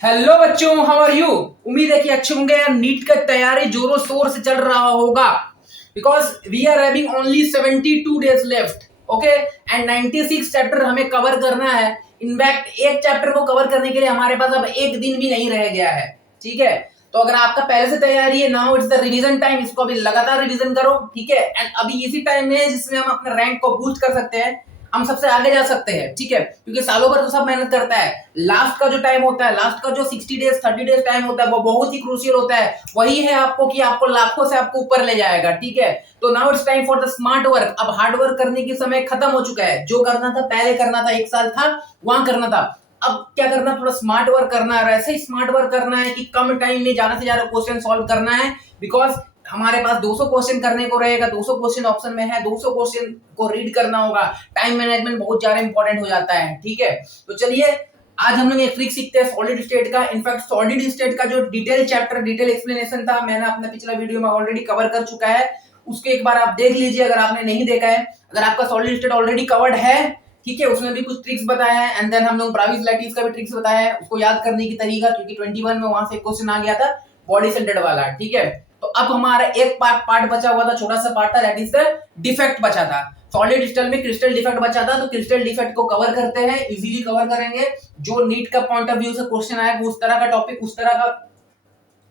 Hello बच्चों, how are you. उम्मीद है कि अच्छे होंगे यार। नीट का तैयारी जोरों शोर से चल रहा होगा because we are having only 72 days left. Okay and 96 chapter हमें कवर करना है। इनफैक्ट एक चैप्टर को कवर करने के लिए हमारे पास अब एक दिन भी नहीं रह गया है। ठीक है, तो अगर आपका पहले से तैयारी है, now it's the revision time. इसको अभी लगातार रिवीजन करो। ठीक है, एंड अभी इसी टाइम में जिसमें हम अपने रैंक को बूस्ट कर सकते हैं, हम सबसे आगे जा सकते हैं। ठीक है, क्योंकि सालों भर तो सब मेहनत करता है। लास्ट का जो टाइम होता है, लास्ट का जो 60 डेज 30 डेज टाइम होता है, वो बहुत ही क्रूशियल होता है। वही है आपको कि आपको लाखों से आपको ऊपर ले जाएगा। ठीक है, तो now it's time for the smart work. अब हार्ड वर्क करने की समय खत्म हो चुका है। जो करना था पहले करना था, एक साल था वहां करना था। अब क्या करना, थोड़ा स्मार्ट वर्क करना है। ऐसे ही स्मार्ट वर्क करना है कि कम टाइम में ज्यादा से ज्यादा क्वेश्चन सॉल्व करना है। बिकॉज हमारे पास 200 क्वेश्चन करने को रहेगा, 200 क्वेश्चन ऑप्शन में है, 200 क्वेश्चन को रीड करना होगा। टाइम मैनेजमेंट बहुत ज्यादा इंपॉर्टेंट हो जाता है। ठीक है, तो चलिए आज हम लोग एक ट्रिक सीखते हैं सॉलिड स्टेट का। इनफैक्ट सॉलिड स्टेट का जो डिटेल चैप्टर, डिटेल एक्सप्लेनेशन था, मैंने अपना पिछला वीडियो में ऑलरेडी कवर कर चुका है। उसके एक बार आप देख लीजिए अगर आपने नहीं देखा है। अगर आपका सॉलिड स्टेट ऑलरेडी कवर्ड है, ठीक है, उसमें भी कुछ ट्रिक्स बताया है। एंड देन हम लोग ब्राविस लैटिस का भी ट्रिक्स बताया है, उसको याद करने की तरीका, क्योंकि 21 में वहां से क्वेश्चन आ गया था बॉडी सेंटर्ड वाला। ठीक है, तो अब हमारा एक पार्ट बचा हुआ था, छोटा सा पार्ट था, दैट इज द डिफेक्ट बचा था। सॉलिड क्रिस्टल में क्रिस्टल डिफेक्ट बचा था, तो क्रिस्टल डिफेक्ट को कवर करते हैं, इजीली कवर करेंगे। जो नीट का पॉइंट ऑफ व्यू से क्वेश्चन आएगा, उस तरह का टॉपिक, उस तरह का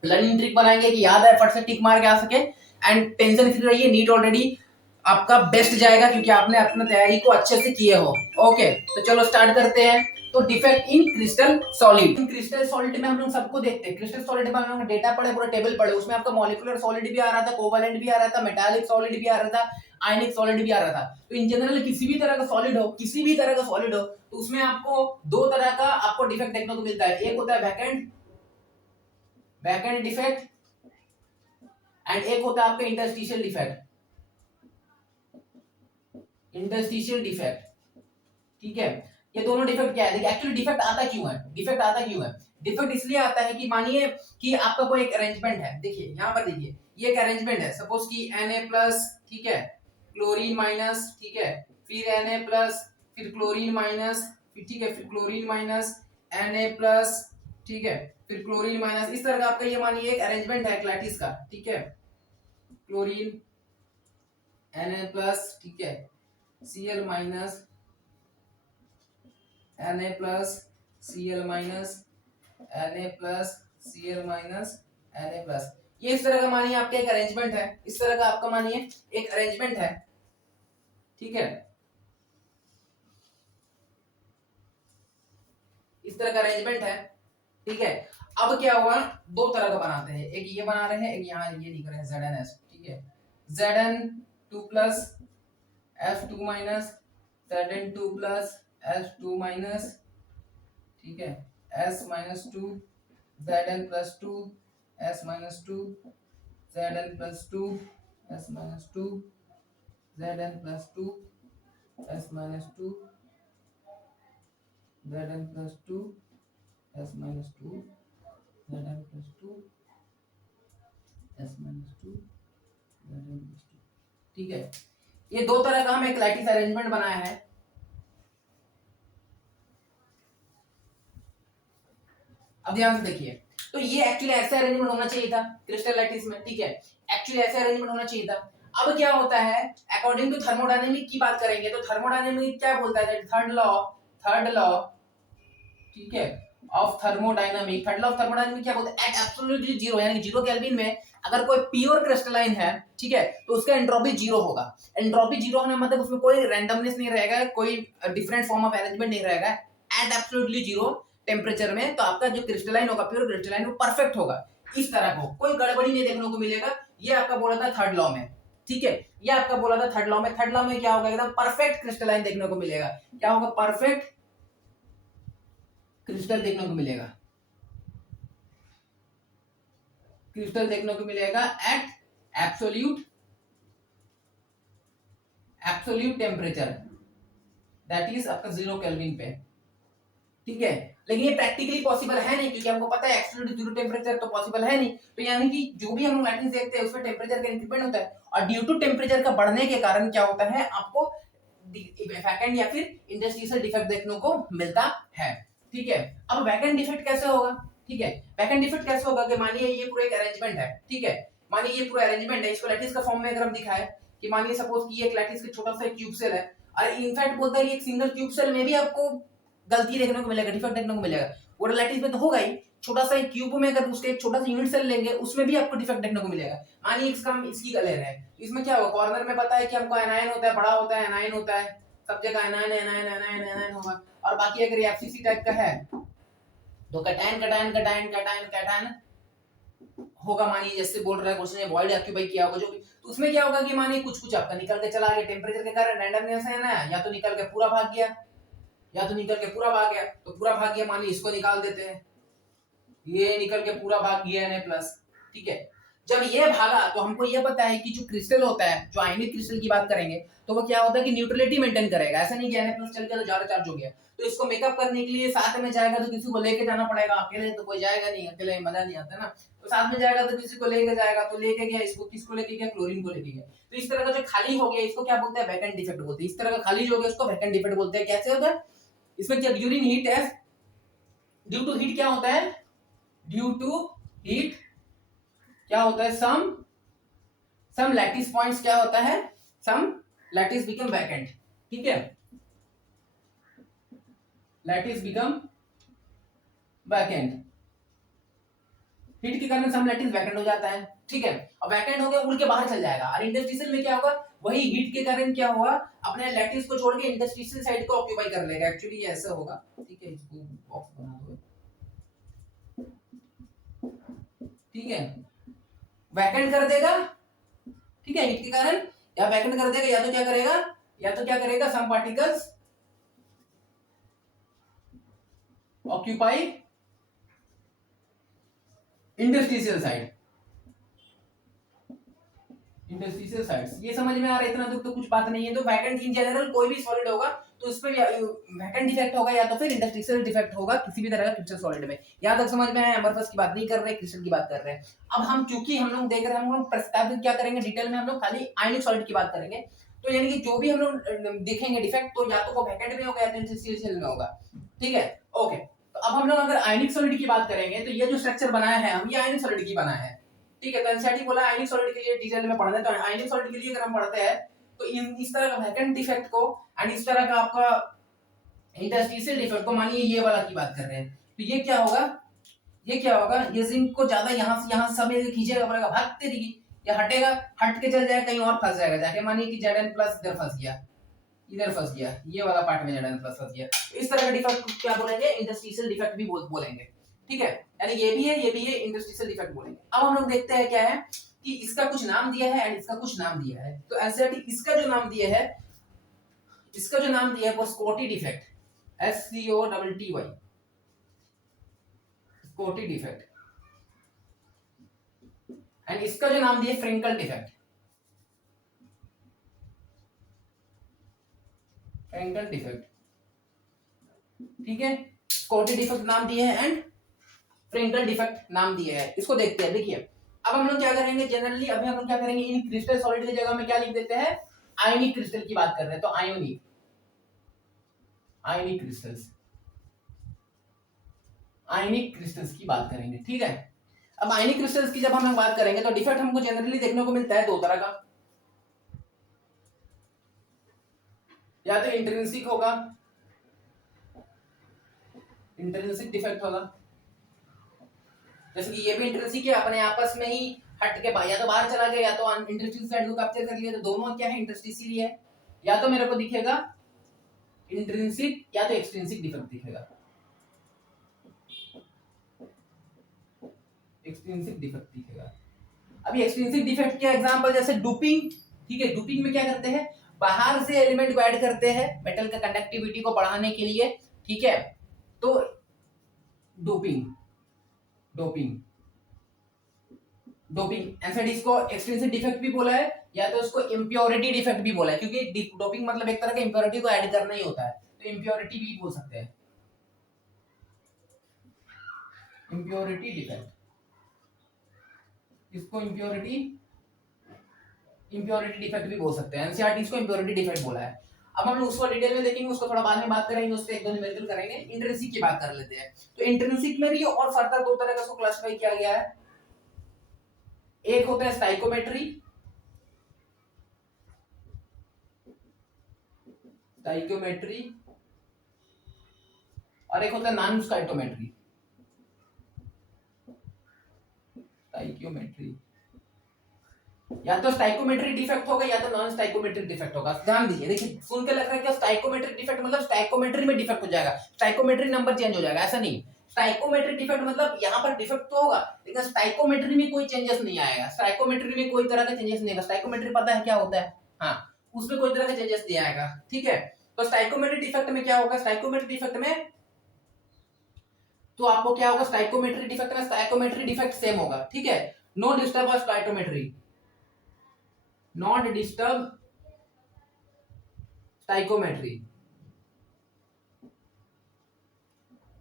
लर्निंग ट्रिक बनाएंगे कि याद है, फट से टिक मार के आ सके। एंड टेंशन फ्री रहिए, नीट ऑलरेडी आपका बेस्ट जाएगा क्योंकि आपने अपना तैयारी को अच्छे से किए हो। ओके, तो चलो स्टार्ट करते हैं। तो defect in crystal solid. Crystal solid में हम लोग सबको देखते हैं। क्रिस्टल सॉलिड में हम लोग डेटा पढ़े, पूरा टेबल पढ़े, उसमें आपका मॉलिक्यूलर सॉलिड भी आ रहा था, कोवैलेंट भी आ रहा था, मेटालिक सॉलिड भी आ रहा था, आयनिक सॉलिड भी आ रहा था। तो इन जनरल किसी भी तरह का सॉलिड हो, किसी भी तरह का सॉलिड हो, तो उसमें आपको दो तरह का आपको डिफेक्ट देखने को मिलता है। एक होता है वैकेंट वैकेंट डिफेक्ट एंड एक होता है आपका इंटरस्टिशियल डिफेक्ट। इंटरस्टिशियल डिफेक्ट, ठीक है। ये दोनों डिफेक्ट क्या है, देखिए एक्चुअली डिफेक्ट आता क्यों है। डिफेक्ट इसलिए आता है कि मानिए कि आपका कोई एक अरेंजमेंट है। देखिए यहां पर, देखिए ये एक अरेंजमेंट है। सपोज कि Na+, ठीक है, क्लोरीन माइनस, ठीक है, फिर Na+, फिर क्लोरीन माइनस, फिर ठीक है, फिर क्लोरीन माइनस, Na+, ठीक है, फिर क्लोरीन माइनस। इस तरह का आपका ये मानिए एक अरेंजमेंट है लैटिस का। ठीक है, क्लोरीन, Na+, ठीक है, Cl minus, Na+, Cl minus, Na+, Cl minus, Na+। ये इस तरह का मानिए आपका एक अरेंजमेंट है। इस तरह का आपका मानिए एक अरेंजमेंट है। ठीक है, इस तरह का अरेंजमेंट है। ठीक है, अब क्या हुआ, दो तरह का बनाते हैं। एक ये बना रहे हैं, एक यहाँ ये लिख रहे हैं ZnS। ठीक है, Zn2+ F2 minus, Zn2+ F2 minus, ठीक है, S-2, Zn+2 S-2, Zn+2 S-2, Zn+2 S-2, Zn+2 S-2, Zn+2 S-2, Zn+2। ठीक है, ये दो तरह का हम एक लैटिस अरेंजमेंट बनाया है। अब ध्यान से देखिए, तो ये एक्चुअली ऐसा अरेंजमेंट होना चाहिए था क्रिस्टल लैटिस में। ठीक है, एक्चुअली ऐसा अरेंजमेंट होना चाहिए था। अब क्या होता है, अकॉर्डिंग टू थर्मोडायनेमिक की बात करेंगे तो थर्मोडायनेमिक क्या बोलता है, थर्ड लॉ, ठीक है, of thermodynamic. Third law of thermodynamic क्या बोलता है, एट एब्सोल्युटली जीरो, यानी कि 0 केल्विन में अगर कोई प्योर क्रिस्टलाइन है, ठीक है, तो उसका एंट्रोपी जीरो होगा। एंट्रोपी जीरो होने मतलब उसमें कोई रैंडमनेस नहीं रहेगा, कोई डिफरेंट फॉर्म ऑफ अरेंजमेंट नहीं रहेगा। एट एब्सोल्युटली जीरो टेम्परेचर में तो आपका जो क्रिस्टलाइन होगा, प्योर क्रिस्टलाइन, वो परफेक्ट होगा। इस तरह को कोई गड़बड़ी नहीं देखने को मिलेगा। ये आपका बोला था थर्ड लॉ में। ठीक है, ये आपका बोला था थर्ड लॉ में। थर्ड लॉ में क्या होगा, एकदम परफेक्ट क्रिस्टलाइन देखने को मिलेगा। क्या होगा, परफेक्ट क्रिस्टल देखने को मिलेगा। क्रिस्टल देखने को मिलेगा at absolute temperature, that is आपका 0 केल्विन पे। ठीक है, लेकिन ये प्रैक्टिकली पॉसिबल है नहीं, क्योंकि हमको पता है एब्सोल्यूट 0 टेम्परेचर तो पॉसिबल है नहीं। तो यानी कि जो भी हम लैटिस देखते हैं उसमें टेम्परेचर का इंक्रीमेंट होता है, और ड्यू टू टेम्परेचर का बढ़ने के कारण क्या होता है, आपको वैकेंट या फिर इंटरस्टिशियल डिफेक्ट देखने को मिलता है। ठीक है, अब वैकेंट डिफेक्ट कैसे होगा, ठीक है। वैकेंट डिफेक्ट कैसे होगा कि मानिए ये पूरा एक अरेंजमेंट है, ठीक है, मानिए ये पूरा अरेंजमेंट है, इसको लैटिस का फॉर्म में अगर हम दिखाए कि मानिए सपोज कि ये एक लैटिस का छोटा सा क्यूब सेल है, और इनफैक्ट बोलता है कि एक सिंगल क्यूब सेल में भी आपको गलती देखने को मिलेगा, डिफेक्ट देखने को मिलेगा। वो लैटिस में तो होगा ही, छोटा सा एक क्यूब में अगर उसके एक छोटा सा यूनिट सेल लेंगे उसमें भी आपको डिफेक्ट देखने को मिलेगा। मानिए इसका हम इसकी ले रहे हैं, इसमें क्या होगा, कॉर्नर में पता है कि हमको एनायन होता है, बड़ा होता है, एनायन होता है, सब जगह एनायन एनायन एनायन एनायन होगा। और बाकी अगर ये एफसीसी टाइप का है तो cation cation cation cation cation होगा। मानिए जैसे बोल रहा है क्वेश्चन, ये बॉइल्ड ऑक्यूपाई किया होगा जो भी, तो उसमें क्या होगा कि मानिए कुछ कुछ आपका निकल के चला गया, टेम्परेचर के कारण रैंडमनेस है ना, या तो निकल के पूरा भाग गया, या तो निकल के पूरा भाग गया, तो पूरा भाग गया मानिए इसको निकाल देते हैं, ये निकल के पूरा भाग गया Na+, ठीक है। जब ये भागा तो हमको ये पता है कि जो क्रिस्टल होता है, जो आयनिक क्रिस्टल की बात करेंगे, तो वो क्या होता है कि न्यूट्रलिटी मेंटेन करेगा, ऐसा नहीं कि Na+ चल गया तो ज्यादा चार्ज हो गया, तो इसको मेकअप करने के लिए साथ में जाएगा तो किसी को लेके जाना पड़ेगा, अकेले तो कोई जाएगा नहीं, अकेले मजा नहीं आता ना, तो साथ में जाएगा तो किसी को लेके जाएगा, तो लेके गया, इसको किसको लेके गया, क्लोरीन को लेके गया। तो इस तरह का जो खाली हो गया इसको क्या बोलते हैं, वैकेंट डिफेक्ट बोलते हैं। इस तरह का खाली जो हो गया उसको वैकेंट डिफेक्ट बोलते हैं। कैसे होता है, इसमें क्या ड्यूरिंग हीट है, ड्यू टू हीट क्या होता है, ड्यू टू हीट क्या होता है, सम लैटिस पॉइंट्स क्या होता है, सम लैटिस बिकम वैकेंट, ठीक है, लैटिस बिकम वैकेंट, हीट के कारण सम लैटिस वैकेंट हो जाता है, ठीक है। अब वैकेंट हो गया, उड़ के बाहर चल जाएगा, और इंटरस्टिशियल में क्या होगा, वही हीट के कारण क्या हुआ, अपने लैटिस को छोड़ के इंटरस्टिशियल साइड को ऑक्यूपाई कर लेगा। एक्चुअली ये ऐसा होगा, ठीक है, इसको बॉक्स बना दो, ठीक है, वैकेंट कर देगा, ठीक है, हीट के कारण, या वैकेंट कर देगा, या तो क्या करेगा, या तो क्या करेगा, some particles occupy interstitial side, interstitial sides. ये समझ में आ रहा है, इतना दुख तो कुछ बात नहीं है। तो वैकेंट इन जनरल कोई भी सॉलिड होगा तो उस पे वैकेंट डिफेक्ट होगा, या तो फिर इंटरस्टिशियल डिफेक्ट होगा किसी भी तरह का क्रिस्टल सॉलिड में। यहां तक समझ में आया, अमरफस की बात नहीं कर रहे, क्रिस्टल की बात कर रहे हैं। अब हम चूंकि हम लोग देख रहे हैं, हम लोग प्रस्तावित क्या करेंगे, डिटेल में हम लोग खाली आयनिक सॉलिड की बात करेंगे। तो यानी कि जो भी हम लोग देखेंगे डिफेक्ट, तो या तो वो वैकेंट में होगा या तो इंटरस्टिशियल में होगा, ठीक है, ओके। तो अब हम लोग अगर आयनिक सॉलिड की बात करेंगे, तो ये जो स्ट्रक्चर बनाया है हम, ये आयनिक सॉलिड की बनाया है, ठीक है। तो एनसीईआरटी बोला आयनिक सॉलिड के लिए डिटेल में पढ़ना है, तो आयनिक सॉलिड के लिए अगर हम पढ़ते हैं तो इस तरह का वैकेंट डिफेक्ट को एंड इस तरह का आपका इंटरस्टिशियल डिफेक्ट को, मानिए ये वाला की बात कर रहे हैं, तो ये क्या होगा, ये क्या होगा, ये जिंक को ज्यादा यहां से यहां सब में खींचेगा, बोलेगा भाग तेरी की, या हटेगा, हट के चल जाएगा कहीं और फंस जाएगा जाके, मानिए कि Zn+ इधर फंस गया, इधर फंस गया, ये वाला पार्ट में Zn+ फंस गया। इस तरह का डिफेक्ट क्या बोलेंगे, इंटरस्टिशियल डिफेक्ट भी बोलेंगे, ठीक है। यानी ये भी है, ये भी है, इंटरस्टिशियल डिफेक्ट बोलेंगे। अब हम लोग देखते हैं क्या है कि इसका कुछ नाम दिया है एंड इसका कुछ नाम दिया है। तो एनसीईआरटी इसका जो नाम दिया है, इसका जो नाम दिया है वो Schottky defect, SCOTTY, Schottky defect, and इसका जो नाम दिया है फ्रेंकल डिफेक्ट, फ्रेंकल डिफेक्ट, ठीक है। स्कॉटी डिफेक्ट नाम दिया है एंड फ्रेंकल डिफेक्ट नाम दिया है। इसको देखते हैं, देखिए अब हम लोग क्या करेंगे, जनरली अभी हम लोग क्या करेंगे, इन क्रिस्टल सॉलिड की जगह में क्या लिख देते हैं, आयनिक क्रिस्टल की बात कर रहे हैं, तो आयोनिक, आयनिक क्रिस्टल्स, आयनिक क्रिस्टल्स की बात करेंगे, ठीक है। अब आयनिक क्रिस्टल्स की जब हम लोग बात करेंगे तो डिफेक्ट हमको जनरली देखने को मिलता है दो तरह का, या तो इंट्रिंसिक होगा, इंट्रिंसिक डिफेक्ट होगा, जैसे कि ये भी इंट्रिंसिक है, अपने आपस में ही हट के या तो बाहर चला गया, या तो इंटरस्टिशियल साइड को कैप्चर कर लिया, तो दोनों क्या है, इंटरस्टिशियल है। या तो मेरे को दिखेगा इंट्रिंसिक या तो एक्सट्रिंसिक डिफेक्ट दिखेगा, एक्सट्रिंसिक डिफेक्ट दिखेगा। अभी एक्सट्रिंसिक डिफेक्ट के एग्जांपल जैसे डोपिंग, ठीक है, डोपिंग में क्या करते हैं, बाहर से एलिमेंट को ऐड करते हैं मेटल का कंडक्टिविटी को बढ़ाने के लिए, ठीक है। तो डोपिंग, डोपिंग, डोपिंग एंड इसको एक्सट्रिंसिक डिफेक्ट भी बोला है, या तो उसको इम्प्योरिटी डिफेक्ट भी बोला है, क्योंकि डोपिंग मतलब एक तरह का इम्प्योरिटी को ऐड करना ही होता है, तो इम्प्योरिटी भी बोल सकते हैं, इम्प्योरिटी डिफेक्ट, इसको इम्प्योरिटी, इम्प्योरिटी डिफेक्ट भी बोल सकते हैं। एनसीईआरटी इसको इम्प्योरिटी डिफेक्ट बोला है। अब हम लोग उसको डिटेल में देखेंगे, उसको थोड़ा बाद में बात करेंगे, उससे एक दो न्यूमेरिकल करेंगे। इंट्रिंसिक की बात कर लेते हैं। तो इंट्रिंसिक में भी और फर्दर दो तरह का इसको क्लासिफाई किया गया है। एक होता है स्टाइकोमेट्री, स्टाइकोमेट्री, और एक होता है नॉन स्टाइकोमेट्री, स्टाइकोमेट्री। या तो स्टाइकोमेट्री डिफेक्ट होगा या तो नॉन स्टाइकोमेट्रिक डिफेक्ट होगा। ध्यान दीजिए, देखिए सुन के लग रहा है कि स्टाइकोमेट्रिक डिफेक्ट मतलब स्टाइकोमेट्री में डिफेक्ट हो जाएगा, स्टाइकोमेट्री नंबर चेंज हो जाएगा, ऐसा नहीं। स्टाइकोमेट्रिक डिफेक्ट मतलब यहाँ पर डिफेक्ट तो होगा लेकिन स्टाइकोमेट्री में कोई चेंजेस नहीं आएगा, स्टाइकोमेट्री में कोई तरह का चेंजेस नहीं आएगा। स्टाइकोमेट्री पता है क्या होता है? हाँ, उसमें कोई तरह का चेंजेस नहीं आएगा, ठीक है। तो स्टाइकोमेट्रिक डिफेक्ट में क्या होगा? स्टाइकोमेट्रिक डिफेक्ट में तो आपको क्या होगा? स्टाइकोमेट्रिक डिफेक्ट में स्टाइकोमेट्रिक डिफेक्ट सेम होगा, ठीक है। No disturb of stoichiometry, not disturb stoichiometry,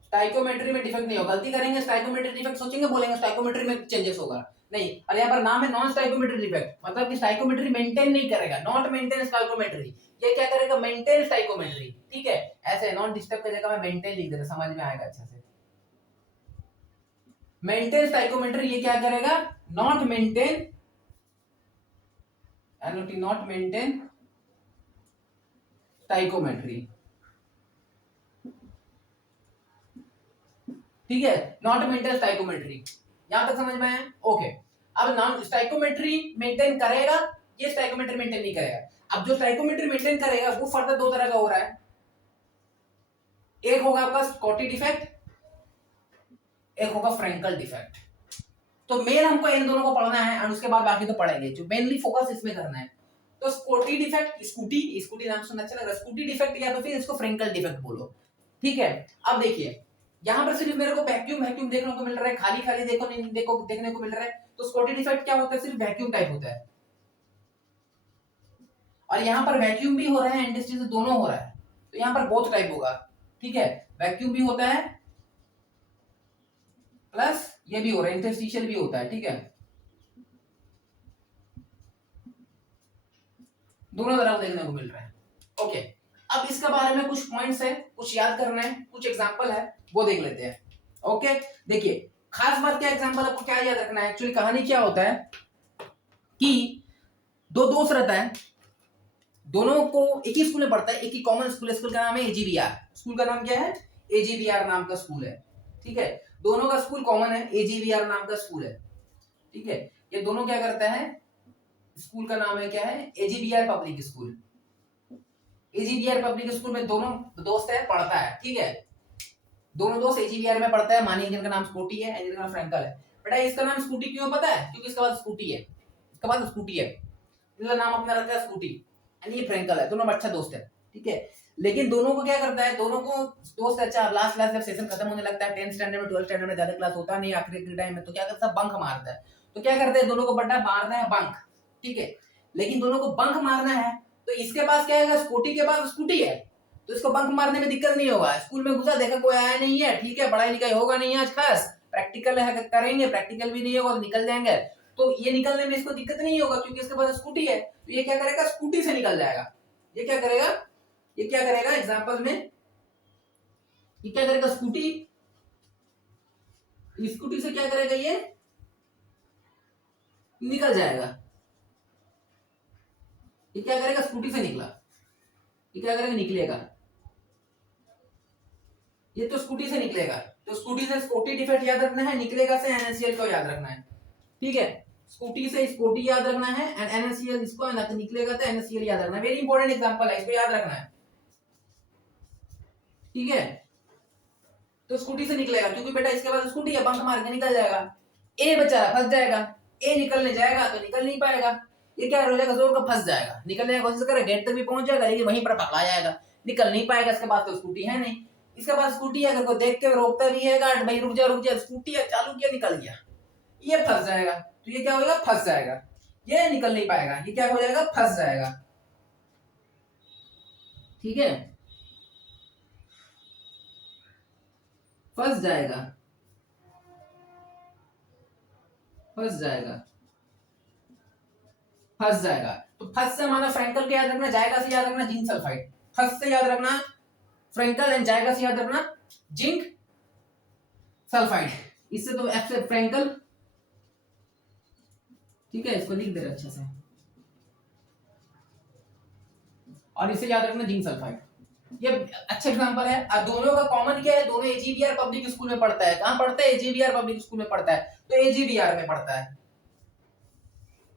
stoichiometry में डिफेक्ट नहीं होगा। गलती करेंगे स्टाइकोमेट्री डिफेक्ट सोचेंगे, बोलेंगे स्टाइकोमेट्री में चेंजेस होगा, नहीं। और यहाँ पर नाम है नॉन स्टाइकोमेट्री डिफेक्ट, मतलब कि स्टाइकोमेट्री मेंटेन नहीं करेगा, नॉट मेंटेन स्टाइकोमेट्री। ये क्या करेगा? मेंटेन स्टाइकोमेट्री, ठीक है। ऐसे नॉन डिस्टर्ब की जगह में मेंटेन लिख देते, समझ में आएगा अच्छा से। मेंटेन स्टाइकोमेट्री ये क्या करेगा? Not maintain, NOT not maintain stoichiometry, ठीक है। नॉट मेंटेन स्टाइकोमेट्री, यहां तक समझ में आया? ओके। अब नॉन स्टाइकोमेट्री मेंटेन करेगा, ये स्टाइकोमेट्री मेंटेन नहीं करेगा। अब जो स्टाइकोमेट्री मेंटेन करेगा वो फर्दर दो तरह का हो रहा है। एक होगा आपका स्कॉटी डिफेक्ट, एक होगा फ्रैंकल डिफेक्ट। तो मेन हमको इन दोनों को पढ़ना है और उसके बाद बाकी तो पढ़ेंगे, जो मेनली फोकस इसमें करना है। तो स्कॉटी डिफेक्ट, स्कूटी, स्कूटी नाम सुनना अच्छा लग रहा है, स्कूटी डिफेक्ट या तो फिर इसको फ्रैंकल डिफेक्ट बोलो, ठीक है। अब देखिए यहां पर सिर्फ मेरे को वैक्यूम वैक्यूम देखने को मिल रहा है, खाली खाली देखो नहीं देखो देखने को मिल रहा है। तो स्कॉटी डिफेक्ट क्या होता है? सिर्फ वैक्यूम टाइप होता है, और यहाँ पर वैक्यूम भी हो रहा है इंडस्ट्री दोनों हो रहा है। तो यहाँ पर बहुत टाइप होगा, ठीक है। वैक्यूम भी होता है प्लस ये भी हो रहा है, इंटरस्टिशियल भी होता है, ठीक है। दोनों तरफ देखने को मिल रहा है, ओके। अब इसके बारे में कुछ पॉइंट्स है, कुछ याद करना है, कुछ एग्जांपल है, वो देख लेते हैं, ओके। देखिए खास बात क्या, एग्जांपल आपको क्या याद रखना है? एक्चुअली कहानी क्या होता है कि दो दोस्त रहता है, दोनों को एक ही स्कूल में पढ़ता है, एक ही कॉमन स्कूल है, स्कूल का नाम है एजीबीआर। स्कूल का नाम क्या है? एजीबीआर नाम का स्कूल है, ठीक है। दोनों का स्कूल कॉमन है, एजीबीआर नाम का स्कूल है, ठीक है। ये दोनों क्या करता है? स्कूल का नाम है क्या है? AgBr public school. AgBr public school में दोनों दोस्त है, पढ़ता है, ठीक है। दोनों दोस्त एजीबीआर में पढ़ता है, मानिए जिनका नाम स्कूटी है, जिनका नाम फ्रैंकल है। बेटा इसका नाम स्कूटी क्यों पता है? क्योंकि इसके बाद स्कूटी है, इसके बाद स्कूटी है, इनका नाम अपना रखा है स्कूटी, यानी ये फ्रैंकल है, दोनों अच्छा दोस्त है, ठीक है। लेकिन दोनों को क्या करता है? दोनों को दोस्त अच्छा लास्ट क्लास जब सेशन खत्म होने लगता है, 10th स्टैंडर्ड में 12th स्टैंडर्ड में ज्यादा क्लास होता नहीं, आखिरी टाइम में, तो क्या करता है? बंक मारता है। तो क्या करते हैं? दोनों को बड़ा मारना है बंक, ठीक है। लेकिन दोनों को बंक मारना है तो इसके पास क्या है? स्कूटी के पास स्कूटी है, तो इसको बंक मारने में दिक्कत नहीं होगा। स्कूल में घुसा, देखा कोई आया नहीं है, ठीक है, पढ़ाई लिखाई होगा नहीं आज, खास प्रैक्टिकल है करेंगे, प्रैक्टिकल भी नहीं होगा, निकल जाएंगे। तो ये निकलने में इसको दिक्कत नहीं होगा क्योंकि इसके पास स्कूटी है। तो ये क्या करेगा? स्कूटी से निकल जाएगा। ये क्या करेगा? ये क्या करेगा? एग्जांपल में ये क्या करेगा? स्कूटी, स्कूटी से क्या करेगा? ये निकल जाएगा। ये क्या करेगा? स्कूटी से निकला, ये क्या करेगा? निकलेगा। ये तो स्कूटी से निकलेगा, तो स्कूटी से स्कूटी डिफेक्ट याद रखना है, निकलेगा से एनएससीएल को याद रखना है, ठीक है। स्कूटी से स्कूटी याद रखना है एंड एनएससीएल इसको ना, तो निकलेगा तो एनएससीएल याद रखना है। वेरी इंपॉर्टेंट एग्जांपल है, इसको याद रखना है, ठीक है। तो स्कूटी से निकलेगा क्योंकि बेटा इसके बाद स्कूटी है, बंक मार के निकल जाएगा। ए बेचारा फंस जाएगा, ए निकलने जाएगा तो निकल नहीं पाएगा, ये क्या हो जाएगा? जोर का फंस जाएगा, निकलने की कोशिश करेगा, गेट तक भी पहुंच जाएगा लेकिन वहीं पर पकड़ा जाएगा, निकल नहीं पाएगा। इसके बाद तो स्कूटी है नहीं, इसके बाद स्कूटी है, अगर कोई देख के रोकता भी है गार्ड, भाई रुक जा, स्कूटी है, चालू किया, निकल गया, ये फंस जाएगा। तो ये क्या होगा? फंस जाएगा, ये निकल नहीं पाएगा, ये क्या हो जाएगा? फंस जाएगा, ठीक है, फंस जाएगा, फंस जाएगा, फंस जाएगा। तो फंस से हमारा फ्रैंकल को याद रखना, जाएगा से याद रखना जीन सल्फाइड, फर्स्ट से याद रखना फ्रेंकल एंड जाएगा से याद रखना जिंक सल्फाइड। इससे तो एफ से फ्रेंकल, ठीक है, इसको लिख दे रहे अच्छे से, और इसे याद रखना जिंक सल्फाइड। ये अच्छा एग्जांपल है। दोनों का कॉमन क्या है, दोनों एजीबीआर पब्लिक स्कूल में पढ़ता है। कहां पढ़ता है, एजीबीआर पब्लिक स्कूल में पढ़ता है, तो एजीबीआर में पढ़ता है,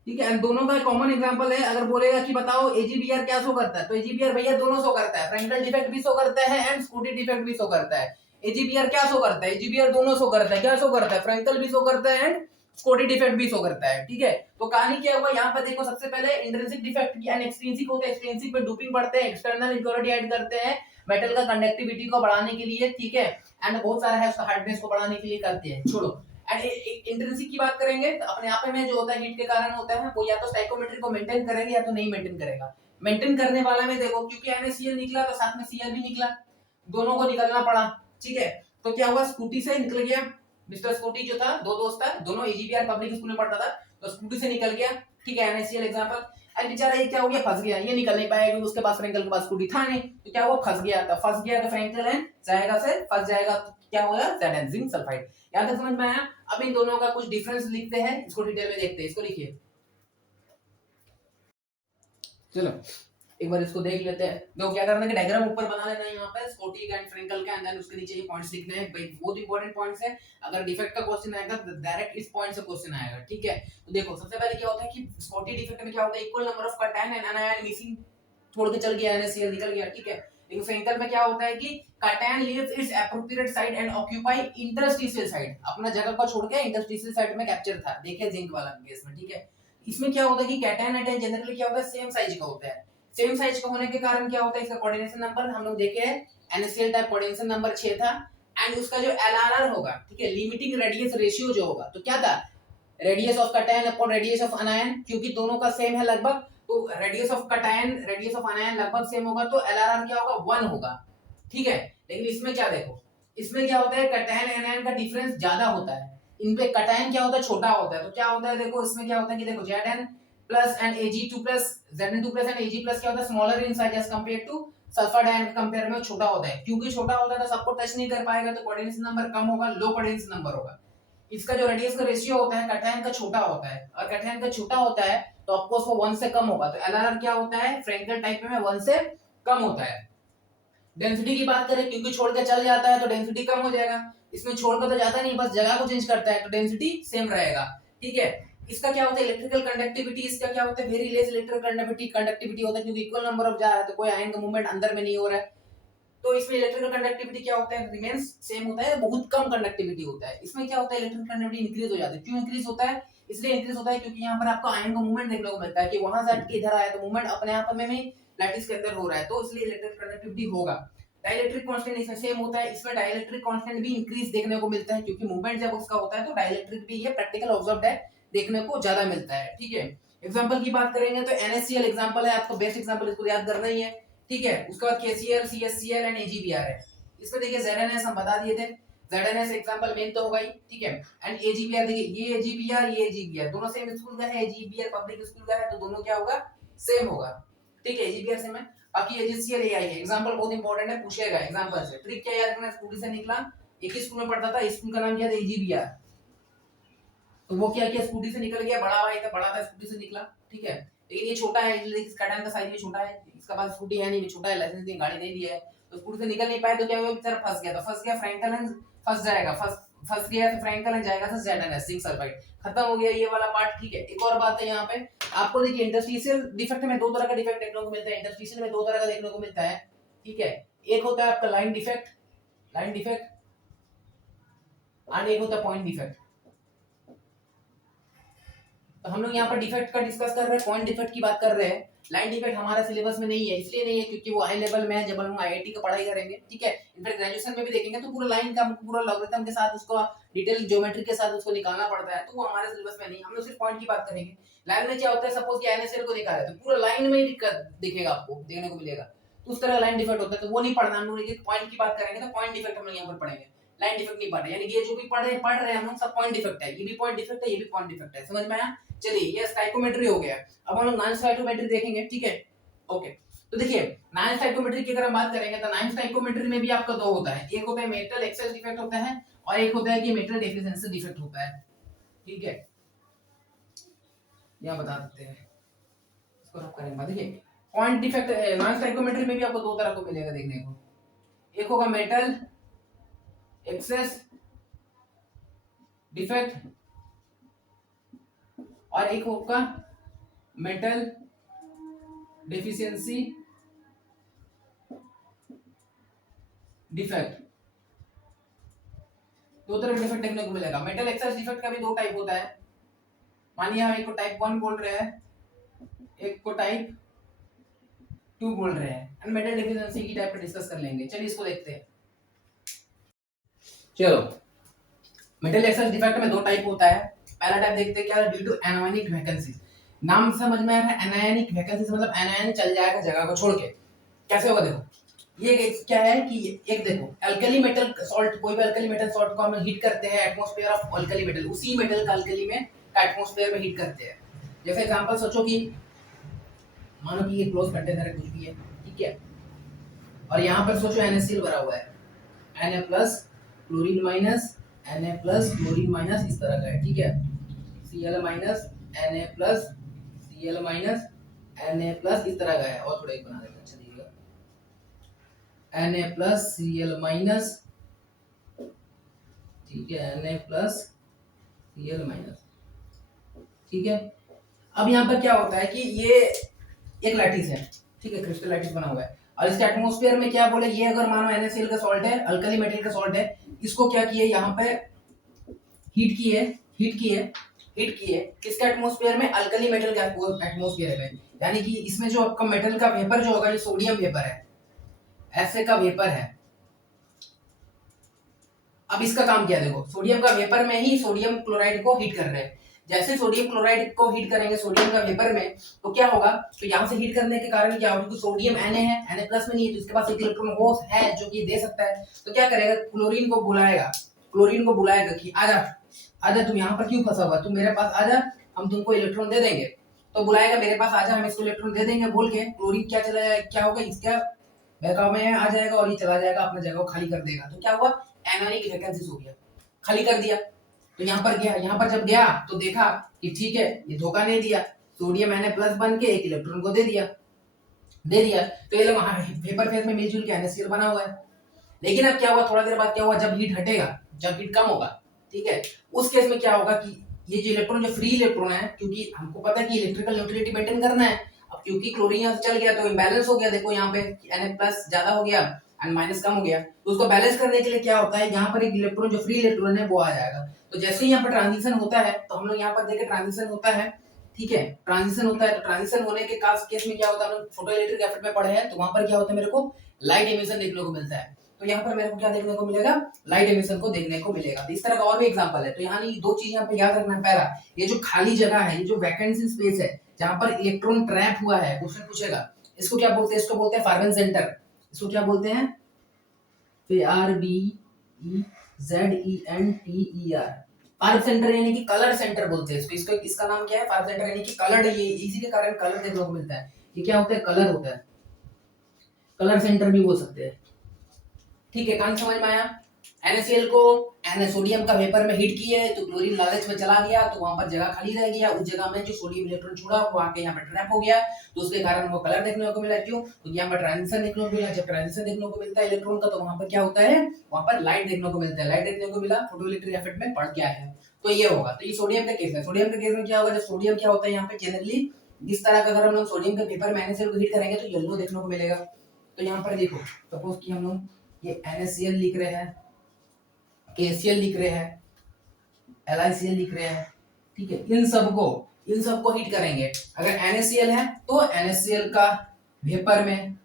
ठीक है। दोनों का कॉमन एग्जांपल है। अगर बोलेगा कि बताओ एजीबीआर क्या शो करता है, तो एजीबीआर भैया दोनों शो करता है, फ्रेंकल डिफेक्ट भी शो करता है एंड स्कूटी डिफेक्ट भी शो करता है। एजीबीआर क्या शो करता है, एजीबीआर दोनों शो करता है। क्या शो करता है, फ्रेंकल भी शो करता है एंड स्कूटी डिफेक्ट भी शो करता है, ठीक है। तो कहानी क्या हुआ यहाँ पर देखो, सबसे पहले इंट्रिंसिक डिफेक्ट एंड एक्सट्रिंसिक होता है। एक्सट्रिंसिक पे डोपिंग पढ़ते हैं, एक्सटर्नल इम्प्योरिटी ऐड करते हैं मेटल का कंडक्टिविटी को बढ़ाने के लिए, ठीक है, एंड बहुत सारा है उसका हार्डनेस को बढ़ाने के लिए करते हैं। छोड़ो, एंड इंट्रिंसिक की बात करेंगे तो अपने आप में जो होता है हीट के कारण होता है, वो या तो स्टोइकोमेट्री को मेंटेन करेगा या तो नहीं मेंटेन करेगा। मेंटेन करने वाला में देखो, क्योंकि NaCl निकला तो साथ में Cl भी निकला, दोनों को निकलना पड़ा, ठीक है। तो क्या हुआ, स्कूटी से निकल गया, मिस्टर स्कूटी जो था, दो दोस्त था, दोनों एजीबीआर पब्लिक स्कूल में पढ़ता था, तो स्कूटी से निकल गया, ठीक है, NaCl एग्जांपल। एंड बेचारा ये क्या हो गया, फंस गया, ये निकल नहीं पाया क्योंकि उसके पास फ्रेंकल के पास स्कूटी था नहीं, तो क्या हुआ, फंस गया। तो फंस गया तो फ्रेंकल एंड जाएगा से फंस जाएगा, तो क्या होगा, Zn जिंक सल्फाइड। यहां तक समझ में आया। अब इन दोनों का कुछ डिफरेंस लिखते हैं, इसको डिटेल में देखते हैं। इसको लिखिए, चलो एक बार इसको देख लेते हैं। देखो क्या करना है कि डायग्राम ऊपर बना लेना है यहाँ पे स्कॉटिक एंड फ्रेंकल का, एंड देन उसके नीचे ये पॉइंट्स लिखने हैं भाई, बहुत इंपॉर्टेंट पॉइंट्स है। अगर डिफेक्ट का क्वेश्चन आएगा तो डायरेक्ट इस पॉइंट से क्वेश्चन आएगा, ठीक है। तो देखो सबसे पहले क्या होता है कि स्कॉटी डिफेक्ट में क्या होता है, equal number of कटैन and anion missing, छोड़ के चल गया, NaCl निकल गया, ठीक है। लेकिन फ्रेंकल में क्या होता है कि कटैन leaves it's appropriate side and occupy interstitial side, अपना जगह को छोड़ के इंटरस्टिशियल साइड में कैप्चर था, देखिए जिंक वाला केस में, ठीक है। इसमें क्या होता है कि कैटैन एटैन जनरली क्या होता है, सेम साइज का होता है। सेम साइज का होने के कारण क्या होता है, इसका कोऑर्डिनेशन नंबर हम लोग देखे हैं, NaCl टाइप कोऑर्डिनेशन नंबर 6 था, एंड उसका जो LRR होगा, ठीक है, लिमिटिंग रेडियस रेशियो जो होगा, तो क्या था, radius of कटैन upon radius of अनायन, क्योंकि दोनों का सेम है लगभग, तो रेडियस ऑफ कटैन रेडियस ऑफ अनायन लगभग सेम होगा, तो LRR क्या होगा, 1 होगा, ठीक है। लेकिन इसमें क्या देखो, इसमें क्या होता है, कटैन एनायन का डिफरेंस ज्यादा होता है, इन पे कटैन क्या होता है, छोटा होता है। तो क्या होता है, देखो इसमें क्या होता है कि देखो Zn plus and Ag2 plus Zn2 plus and Ag plus क्या होता है, smaller in size as compare to sulphur ion के कंपेयर में छोटा होता है। क्योंकि छोटा होता है तो सबको टच नहीं कर पाएगा, तो कोऑर्डिनेशन नंबर कम होगा, लो कोऑर्डिनेशन नंबर होगा। इसका जो रेडियस का रेशियो होता है कटैन का छोटा होता है, और कटैन का छोटा होता है तो ऑफ कोर्स वो 1 से कम होगा, तो LRR क्या होता है, फ्रेंकल टाइप में 1 से कम होता है। डेंसिटी की बात करें, क्योंकि छोड़ के चल जाता है तो डेंसिटी कम हो जाएगा, इसमें छोड़कर तो जाता नहीं, बस जगह को चेंज करता है, तो डेंसिटी सेम रहेगा, ठीक है। इसका क्या होता है, इलेक्ट्रिकल कंडक्टिविटी, इसका क्या होता है, वेरी लेस इलेक्ट्रिकल कंडक्टिविटी होता है, क्योंकि इक्वल नंबर ऑफ जा रहा है तो कोई आयन का मूवमेंट अंदर में नहीं हो रहा है, तो इसमें इलेक्ट्रिकल कंडक्टिविटी क्या होता है, रिमेंस सेम होता है, बहुत कम कंडक्टिविटी होता है। इसमें क्या होता है, इलेक्ट्रिकल कंडक्टिविटी इंक्रीज हो जाती है। क्यों इंक्रीज होता है, इसलिए इंक्रीज होता है क्योंकि यहाँ पर आपको आयन का मूवमेंट देखने को मिलता है कि वहां से हट के इधर आया, तो मूवमेंट अपने आप में लैटिस के अंदर हो रहा है, तो इसलिए इलेक्ट्रिकल कंडक्टिविटी होगा। डाइलेक्ट्रिक कांस्टेंट इसमें सेम होता है, इसमें डाइलेक्ट्रिक कांस्टेंट भी इंक्रीज देखने को मिलता है, क्योंकि मूवमेंट जब उसका होता है तो डाइलेक्ट्रिक भी ये प्रैक्टिकल ऑब्जर्व्ड है, देखने को ज्यादा मिलता है, ठीक है। एग्जांपल की बात करेंगे तो NaCl एग्जांपल है, आपको बेस्ट एग्जांपल इसको याद करना ही है, ठीक है। उसके बाद KCl CSCl एंड AgBr है। इसमें देखिए ZnS हम बता दिए थे, ZnS एग्जांपल मेन तो होगा ही, ठीक है। एंड AgBr देखिए, ये AgBr दोनों सेम स्कूल का है, AgBr पब्लिक स्कूल का है, तो दोनों क्या होगा, सेम होगा, ठीक है। AgBr सेम है। बाकी AgCl AI है, एग्जांपल बहुत इंपॉर्टेंट है, पूछेगा एग्जांपल से। ट्रिक क्या याद रखना, स्कूल से निकला, एक ही स्कूल में पढ़ता था, स्कूल का नाम क्या था, AgBr, तो वो क्या किया, स्कूटी से निकल गया, बड़ा भाई था, बड़ा था, स्कूटी से निकला, ठीक है। लेकिन ये छोटा है, इसका टाइम का साइज भी छोटा है, इसका पास स्कूटी है नहीं, छोटा है, लाइसेंस नहीं, गाड़ी नहीं लिया है, तो स्कूटी से निकल नहीं पाए, तो क्या हुआ, बेचारा फंस गया। तो फंस गया, फ्रैंकल एंड फंस जाएगा, फंस गया तो फ्रैंकल एंड जाएगा तो ZnS जिंक सल्फाइड, खत्म हो गया ये वाला पार्ट, ठीक है। एक और बात है यहाँ पे, आपको देखिए इंटरस्टिशियल डिफेक्ट में दो तरह का डिफेक्ट देखने को मिलता है, इंटरस्टिशियल में दो तरह का देखने को मिलता है, ठीक है। एक होता है आपका लाइन डिफेक्ट एंड एक होता है पॉइंट डिफेक्ट। तो हम लोग यहाँ पर डिफेक्ट का डिस्कस कर रहे हैं, पॉइंट डिफेक्ट की बात कर रहे हैं। लाइन डिफेक्ट हमारा सिलेबस में नहीं है, इसलिए नहीं है क्योंकि वो हाई लेवल में है, जब हम लोग IIT का पढ़ाई करेंगे, ठीक है। इनफैक्ट ग्रेजुएशन में भी देखेंगे तो पूरा लाइन का पूरा लॉगरिथम के साथ उसको डिटेल ज्योमेट्री के साथ उसको निकालना पड़ता है, तो वो हमारे सिलेबस में नहीं, हम लोग सिर्फ पॉइंट की बात करेंगे। लाइन में क्या होता है, सपोज कि NaCl को निकाला है तो पूरा लाइन में ही दिक्कत दिखेगा, आपको देखने को मिलेगा, तो उस तरह लाइन डिफेक्ट होता है, तो वो नहीं पढ़ना हम लोग। पॉइंट की बात करेंगे तो पॉइंट डिफेक्ट हम लोग यहाँ पर पढ़ेंगे, लाइन डिफेक्ट नहीं पढ़ रहे, यानी ये जो भी पढ़ रहे हैं हम लोग सब पॉइंट डिफेक्ट है, ये भी पॉइंट डिफेक्ट है, ये भी पॉइंट डिफेक्ट है, समझ में आया। चलिए ये स्टाइकोमेट्री हो गया, अब हम लोग नॉन स्टाइकोमेट्री देखेंगे, ठीक है, ओके। तो देखिए नाइन स्टाइकोमेट्री की अगर हम बात करेंगे तो नाइन स्टाइकोमेट्री में भी आपका दो होता है, एक होता है मेटल एक्सेस डिफेक्ट होता है और एक होता है कि मेटल डेफिशिएंसी डिफेक्ट होता है। ठीक है, यहाँ बता देते हैं, इसको रब करेंगे। देखिए पॉइंट डिफेक्ट नॉन स्टाइकोमेट्री में भी आपको दो तरह को मिलेगा देखने को, एक होगा मेटल एक्सेस डिफेक्ट और एक होगा मेटल डेफिशिएंसी डिफेक्ट। दो तरह का डिफेक्ट देखने को मिलेगा। मेटल एक्सेस डिफेक्ट का भी दो टाइप होता है, मानिए हम एक को टाइप 1 बोल रहे हैं, एक को टाइप 2 बोल रहे हैं, एंड मेटल डेफिशिएंसी की टाइप पर डिस्कस कर लेंगे। चलिए इसको देखते हैं। चलो मेटल एक्सेस डिफेक्ट में दो टाइप होता है। पहला टाइप देखते हैं क्या है, ड्यू टू एनायनिक वैकेंसी। नाम समझ में आ रहा है, एनायनिक वैकेंसी मतलब एनायन चल जाएगा जगह को छोड़ के। कैसे होगा देखो, ये क्या है कि एक देखो अल्कली मेटल सॉल्ट, कोई भी अल्कली मेटल सॉल्ट को हम हीट करते हैं एटमॉस्फेयर ऑफ अल्कली मेटल, उसी मेटल का अल्कली में एटमॉस्फेयर में हीट करते हैं। जैसे एग्जांपल सोचो कि मानो कि ये क्लोज कंटेनर है, कुछ भी है, ठीक है, और यहाँ पर सोचो NaCl भरा हुआ है, Na plus chlorine minus Na plus chlorine minus इस तरह का है, ठीक है, Cl minus Na plus Cl minus Na plus इस तरह का है, और थोड़ा एक बना देते हैं, अच्छा दिखेगा, Na प्लस Cl माइनस, ठीक है, Na प्लस Cl माइनस, ठीक है। अब यहाँ पर क्या होता है कि ये एक लैटिस है, ठीक है, क्रिस्टल लैटिस बना हुआ है, और इसके एटमॉस्फेयर में क्या बोले, ये अगर मानो NaCl का सॉल्ट है, अल्कली मेटल का सॉल्ट है, इसको क्या किए यहाँ पे हीट किए, हीट किए, हीट किए किसके एटमॉस्फेयर में, अल्कली मेटल का एटमॉस्फेयर में, यानी कि इसमें जो आपका मेटल का वेपर जो होगा, ये सोडियम वेपर है, ऐसे का वेपर है। अब इसका काम क्या है, देखो सोडियम का वेपर में ही सोडियम क्लोराइड को हीट कर रहे हैं। जैसे सोडियम क्लोराइड को हीट करेंगे सोडियम का वेपर में, तो क्या होगा, तो यहाँ से हीट करने के कारण क्या होगा, क्योंकि सोडियम Na है, Na प्लस में नहीं है, तो इसके पास एक इलेक्ट्रॉन होल है जो कि दे सकता है, तो क्या करेगा, क्लोरीन को बुलाएगा, क्लोरीन को बुलाएगा कि आजा आजा, तुम यहाँ पर क्यों फंसा हुआ, तुम मेरे पास आजा, हम तुमको इलेक्ट्रॉन दे देंगे। तो बुलाएगा मेरे पास आजा, हम इसको इलेक्ट्रॉन दे देंगे बोल के, क्लोरीन क्या चला जाएगा, क्या होगा, इसका बहकाव में आ जाएगा और ये चला जाएगा, अपने जगह को खाली कर देगा। तो क्या हुआ, एनायनिक वैकेंसी हो गया, खाली कर दिया। तो यहाँ पर गया, यहाँ पर जब गया तो देखा कि ठीक है, ये धोखा नहीं दिया, सोडियम Na प्लस बन के एक इलेक्ट्रॉन को दे दिया, तो ये लोग वहां वेपर फेज में मिलजुल के NaCl बना हुआ है। लेकिन अब क्या हुआ, थोड़ा देर बाद क्या हुआ, जब हीट हटेगा, जब हीट कम होगा, ठीक है, उस केस में क्या होगा कि ये जो इलेक्ट्रॉन, जो फ्री इलेक्ट्रॉन है, क्योंकि हमको पता है कि इलेक्ट्रिकल न्यूट्रलिटी मेंटेन करना है, अब क्योंकि क्लोरीन यहाँ से चल गया तो इम्बैलेंस हो गया, देखो यहाँ पे Na प्लस ज्यादा हो गया एंड माइनस कम हो गया, तो उसको बैलेंस करने के लिए क्या होता है, यहाँ पर एक इलेक्ट्रॉन जो फ्री इलेक्ट्रॉन है वो आ जाएगा। तो जैसे ही यहाँ पर ट्रांजिशन होता है, तो हम लोग यहाँ पर देखें ट्रांजिशन होता है, ठीक है, ट्रांजिशन होता है, तो ट्रांजिशन होने के केस में क्या होता है, हम लोग फोटो इलेक्ट्रिक इफेक्ट में पढ़े हैं, तो वहां पर क्या होता है, मेरे को लाइट एमिशन देखने को मिलता है। तो यहाँ पर मेरे को क्या देखने को मिलेगा, लाइट एमिशन को देखने को मिलेगा। तो इस तरह का और भी एग्जांपल है। तो यहाँ दो चीज यहाँ पे याद रखना है, पहला ये जो खाली जगह है, ये जो वैकेंसी स्पेस है जहाँ पर इलेक्ट्रॉन ट्रैप हुआ है, क्वेश्चन पूछेगा, इसको क्या बोलते हैं, इसको बोलते हैं फार्मन सेंटर, इसको क्या बोलते हैं, FARBEZENTER, फार्ब सेंटर यानी कि कलर सेंटर बोलते हैं इसको, इसका नाम क्या है, फार्ब सेंटर यानी कि कलर, ये इसी के कारण कलर देखने को मिलता है। ये क्या होता है, कलर होता है, कलर सेंटर भी बोल सकते हैं। ठीक है, कहानी समझ में आया। NaCl को सोडियम का वेपर में हीट किए तो क्लोरीन लालच में चला गया, तो वहां पर जगह खाली रह गया, उस जगह में जो सोडियम इलेक्ट्रॉन छोड़ा वो आके यहाँ पर ट्रैप हो गया, तो उसके कारण वो कलर देखने को मिला। क्यों, तो यहाँ पर ट्रांजिशन देखने को मिला। जब ट्रांजिशन देखने को मिलता है इलेक्ट्रॉन का, तो वहां पर क्या होता है, वहां पर लाइट देखने को मिलता है, लाइट देखने को मिला, फोटो इलेक्ट्रिक इफेक्ट में पड़ गया है। तो ये होगा, तो ये सोडियम का केस है। सोडियम के केस में क्या होगा, जब सोडियम क्या होता है यहाँ पे जनरली इस तरह का, अगर हम लोग सोडियम के पेपर में NaCl को हीट करेंगे तो येलो देखने को मिलेगा। तो यहाँ पर देखो, सपोज कि हम लोग ये NaCl लिख रहे हैं, KCl लिख रहे हैं, LiCl लिख रहे हैं, ठीक है, इन सबको हीट करेंगे। अगर NaCl है तो NaCl का वेपर में,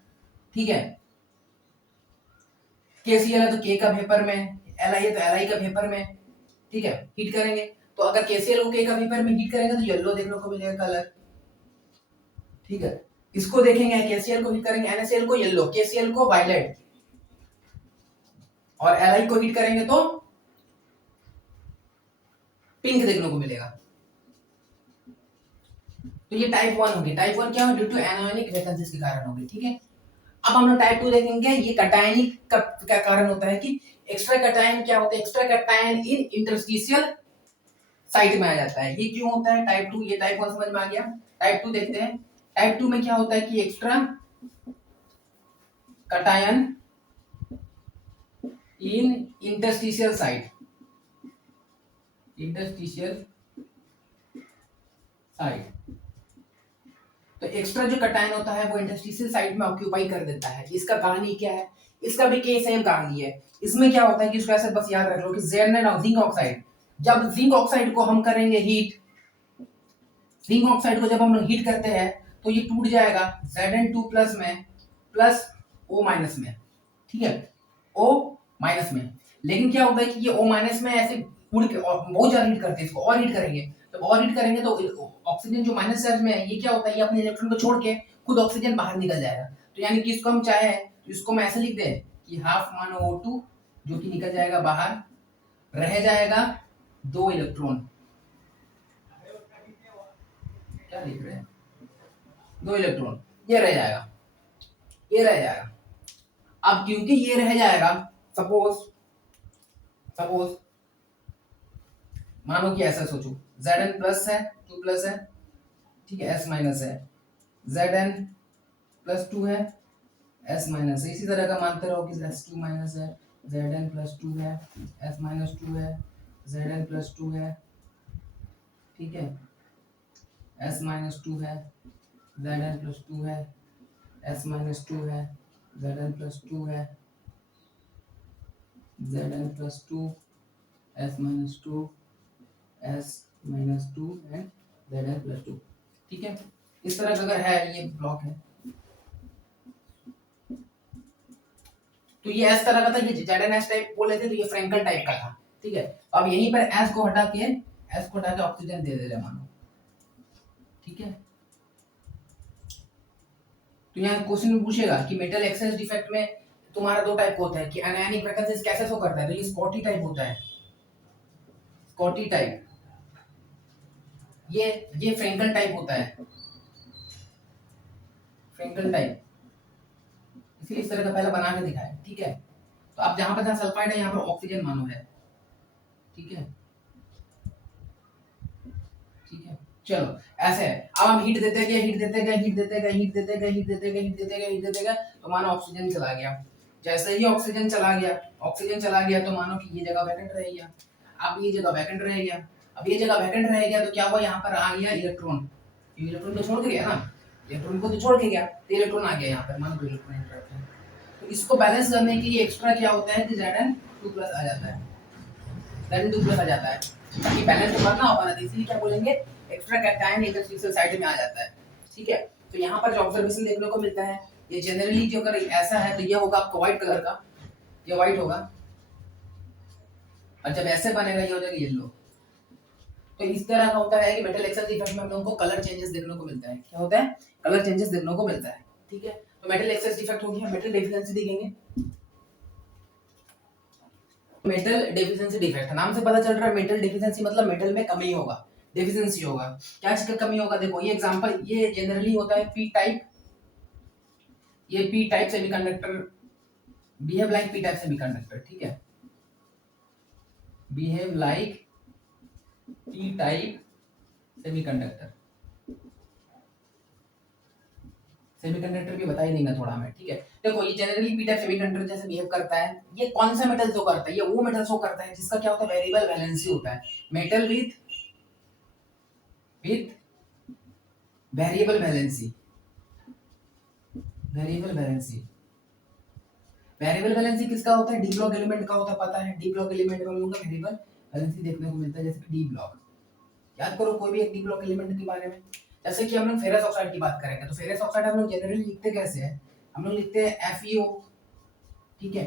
ठीक है, KCl है तो K का वेपर में, Li है तो Li का वेपर में, ठीक है, हीट करेंगे। तो अगर KCl को K का वेपर में हीट करेंगे तो येलो देखने को मिलेगा कलर, ठीक है। इसको देखेंगे, KCl को हीट करेंगे, NaCl को येलो, KCl को वायलेट, और Li को हीट करेंगे तो पिंक देखने को मिलेगा। तो ये टाइप 1 होगी। टाइप 1 क्या हो, ड्यू टू एनायनिक वैकेंसीज के कारण होगी, ठीक है। अब हम लोग टाइप 2 देखेंगे। ये कटायनिक का क्या कारण होता है कि एक्स्ट्रा कटायन क्या होता है, एक्स्ट्रा कटायन इन इंटरस्टिशियल साइट में आ जाता है। ये क्यों होता है टाइप 2, ये टाइप 1 समझ में आ गया। टाइप 2 देखते हैं। टाइप 2 में क्या होता है कि एक्स्ट्रा कटायन इन इंटरस्टिशियल साइट, इंटरस्टिशियल साइट, तो एक्स्ट्रा जो कटायन होता है वो इंटरस्टिशियल साइट में ऑक्यूपाई कर देता है। इसका कहानी क्या है, इसका भी के सेम कहानी है। इसमें क्या होता है कि इसको ऐसे बस याद रख लो कि जिंक ऑक्साइड, जब जिंक ऑक्साइड को हम करेंगे हीट, जिंक ऑक्साइड को जब हम हीट करते हैं तो ये टूट जाएगा Zn2 प्लस में प्लस O माइनस में, ठीक है, O माइनस में। लेकिन क्या होता है कि ये O माइनस में ऐसे उड़ के बहुत ज्यादा हीट करते हैं, इसको और हीट करेंगे, जब और हीट करेंगे तो ऑक्सीजन जो माइनस चार्ज में है ये क्या होता है, ये अपने इलेक्ट्रॉन को छोड़ के खुद ऑक्सीजन बाहर निकल जाएगा। तो यानी कि इसको हम चाहे तो इसको मैं ऐसे लिख दे कि हाफ मानो O2 जो कि निकल जाएगा बाहर, रह जाएगा 2 इलेक्ट्रॉन, क्या लिख रहे हैं, 2 इलेक्ट्रॉन, ये रह जाएगा, ये रह जाएगा। अब क्योंकि ये रह जाएगा, सपोज सपोज मानो कि ऐसा सोचो, Zn प्लस है 2 प्लस है, ठीक है, S माइनस है, Zn प्लस 2 है, S माइनस है। इसी तरह का मानते रहो कि S2 माइनस है, Zn प्लस 2 है, S माइनस 2 है, Zn प्लस 2 है, ठीक है, S माइनस 2 है, Zn प्लस 2 है, S माइनस 2 है, Zn प्लस 2 है, Zn plus 2, S minus 2, S minus 2 and Zn plus 2, ठीक है। इस तरह का अगर है ये ब्लॉक है तो ये इस तरह का था, ये ZnS टाइप बोले थे तो ये फ्रैंकल टाइप का था, ठीक है। अब यहीं पर S को हटा के ऑक्सीजन दे दे मानो, ठीक है। तो यहाँ क्वेश्चन में पूछेगा कि मेटल एक्सेस डिफेक्ट में तुम्हारा 2 टाइप होता है कि अनायनिक वैकेंसीज कैसे शो करता है, तो ये स्कॉटी टाइप होता है, स्कॉटी टाइप। ये फ्रैंकल टाइप होता है, फ्रैंकल टाइप। इसीलिए इस तरह का पहले बना के दिखाया, ठीक है। तो अब जहां सल्फाइड है यहाँ पर ऑक्सीजन मानो है, ठीक है, ठीक है। चलो ऐसे है। अब हम हीट देते गए, हीट देते गए, हीट देते गए, हीट देते गए, हीट देते गए, हीट देते गए, हीट देते गए, तो मानो ऑक्सीजन चला गया। जैसे ही ऑक्सीजन चला गया, ऑक्सीजन चला गया तो मानो कि ये जगह वैकेंट रह गया। अब ये जगह वैकेंट रह गया, अब ये जगह वैकेंट रह गया तो क्या हुआ, यहाँ पर आ गया इलेक्ट्रॉन। इलेक्ट्रॉन तो छोड़ के गया ना, इलेक्ट्रॉन को तो छोड़ के गया, तो इलेक्ट्रॉन आ गया यहाँ पर, मानो 2 इलेक्ट्रॉन इंटरेक्ट है। तो इसको बैलेंस करने के लिए एक्स्ट्रा क्या होता है कि Zn2 प्लस आ जाता है, Zn2 प्लस आ जाता है, ताकि बैलेंस करना होगा ना, इसीलिए क्या बोलेंगे, एक्स्ट्रा कैटायन इंटरस्टिशियल साइड में आ जाता है, ठीक है। तो यहाँ पर जो ऑब्जर्वेशन देखने को मिलता है, ये जनरली जो अगर ऐसा है तो ये होगा आपको व्हाइट कलर का, ये व्हाइट होगा, और जब ऐसे बनेगा ये हो जाएगा येलो। तो इस तरह का होता है कि मेटल एक्सेस डिफेक्ट में हम लोगों को कलर चेंजेस देखने को मिलता है। क्या होता है, कलर चेंजेस देखने को मिलता है, ठीक है। तो मेटल एक्सेस डिफेक्ट हो गया। मेटल डेफिशिएंसी देखेंगे, मेटल डेफिशिएंसी डिफेक्ट नाम से पता चल रहा है, मेटल डेफिशिएंसी मतलब मेटल में कमी होगा, डेफिशिएंसी होगा। क्या चीज का कमी होगा, देखो ये एग्जांपल, ये जनरली होता है पी टाइप, ये P type semiconductor behave like P type semiconductor, ठीक है, behave like P type semiconductor. Semiconductor भी बता ही देंगे थोड़ा मैं, ठीक है। देखो ये जनरली पी टाइप सेमीकंडक्टर जैसे बिहेव करता है। ये कौन सा मेटल शो करता है, ये वो मेटल शो करता है जिसका क्या होता है, वेरिएबल वैलेंसी होता है। Metal with variable valency, variable valency, variable valency किसका होता है, डी ब्लॉक एलिमेंट का होता है, पता है। डी ब्लॉक एलिमेंट में हम लोगों का वेरिएबल वैलेंसी देखने को मिलता है, जैसे कि डी ब्लॉक। याद करो कोई भी एक डी ब्लॉक एलिमेंट के बारे में, जैसे कि हम लोग फेरस ऑक्साइड की बात करेंगे तो फेरस ऑक्साइड हम लोग जनरली लिखते कैसे हैं, हम लोग लिखते हैं FeO, ठीक है।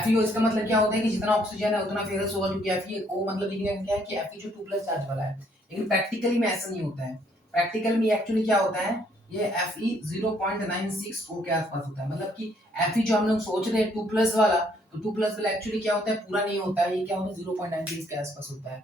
FeO इसका मतलब क्या होता है कि जितना ऑक्सीजन है उतना फेरस होगा, क्योंकि FeO मतलब लिखने का क्या है कि Fe जो 2 प्लस चार्ज वाला है। लेकिन प्रैक्टिकली में ऐसा नहीं होता है। प्रैक्टिकल में एक्चुअली क्या होता है, ये Fe 0.96 O के आसपास होता है। मतलब कि Fe जो हम लोग सोच रहे हैं 2 प्लस वाला, तो 2 प्लस वाला एक्चुअली क्या होता है, पूरा नहीं होता है, ये क्या होता है 0.96 के आसपास होता है,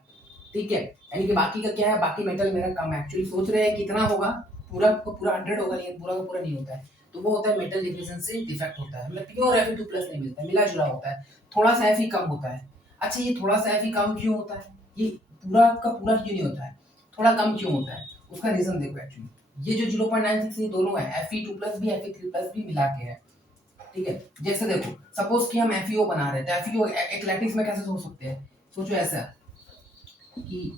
ठीक है। यानी कि बाकी का क्या है, बाकी मेटल मेरा कम है। एक्चुअली सोच रहे हैं कितना होगा, पूरा का पूरा 100 होगा लेकिन पूरा का पूरा नहीं होता है, तो वो होता है मेटल डिफिशिएंसी डिफेक्ट होता है, मतलब प्योर Fe2+ नहीं मिलता है, मिला जुला होता है, थोड़ा सा Fe कम होता है। अच्छा ये थोड़ा सा Fe कम क्यों होता है, ये पूरा का पूरा क्यों नहीं होता है, थोड़ा कम क्यों होता है, उसका रीजन देखो एक्चुअली ये जो 0.96 ये दोनों है Fe2+ भी Fe3+ भी मिला के है, ठीक है। जैसे देखो सपोज कि हम FeO बना रहे हैं, तो FeO एक लैटिस में कैसे सोच सकते हैं, सोचो ऐसा कि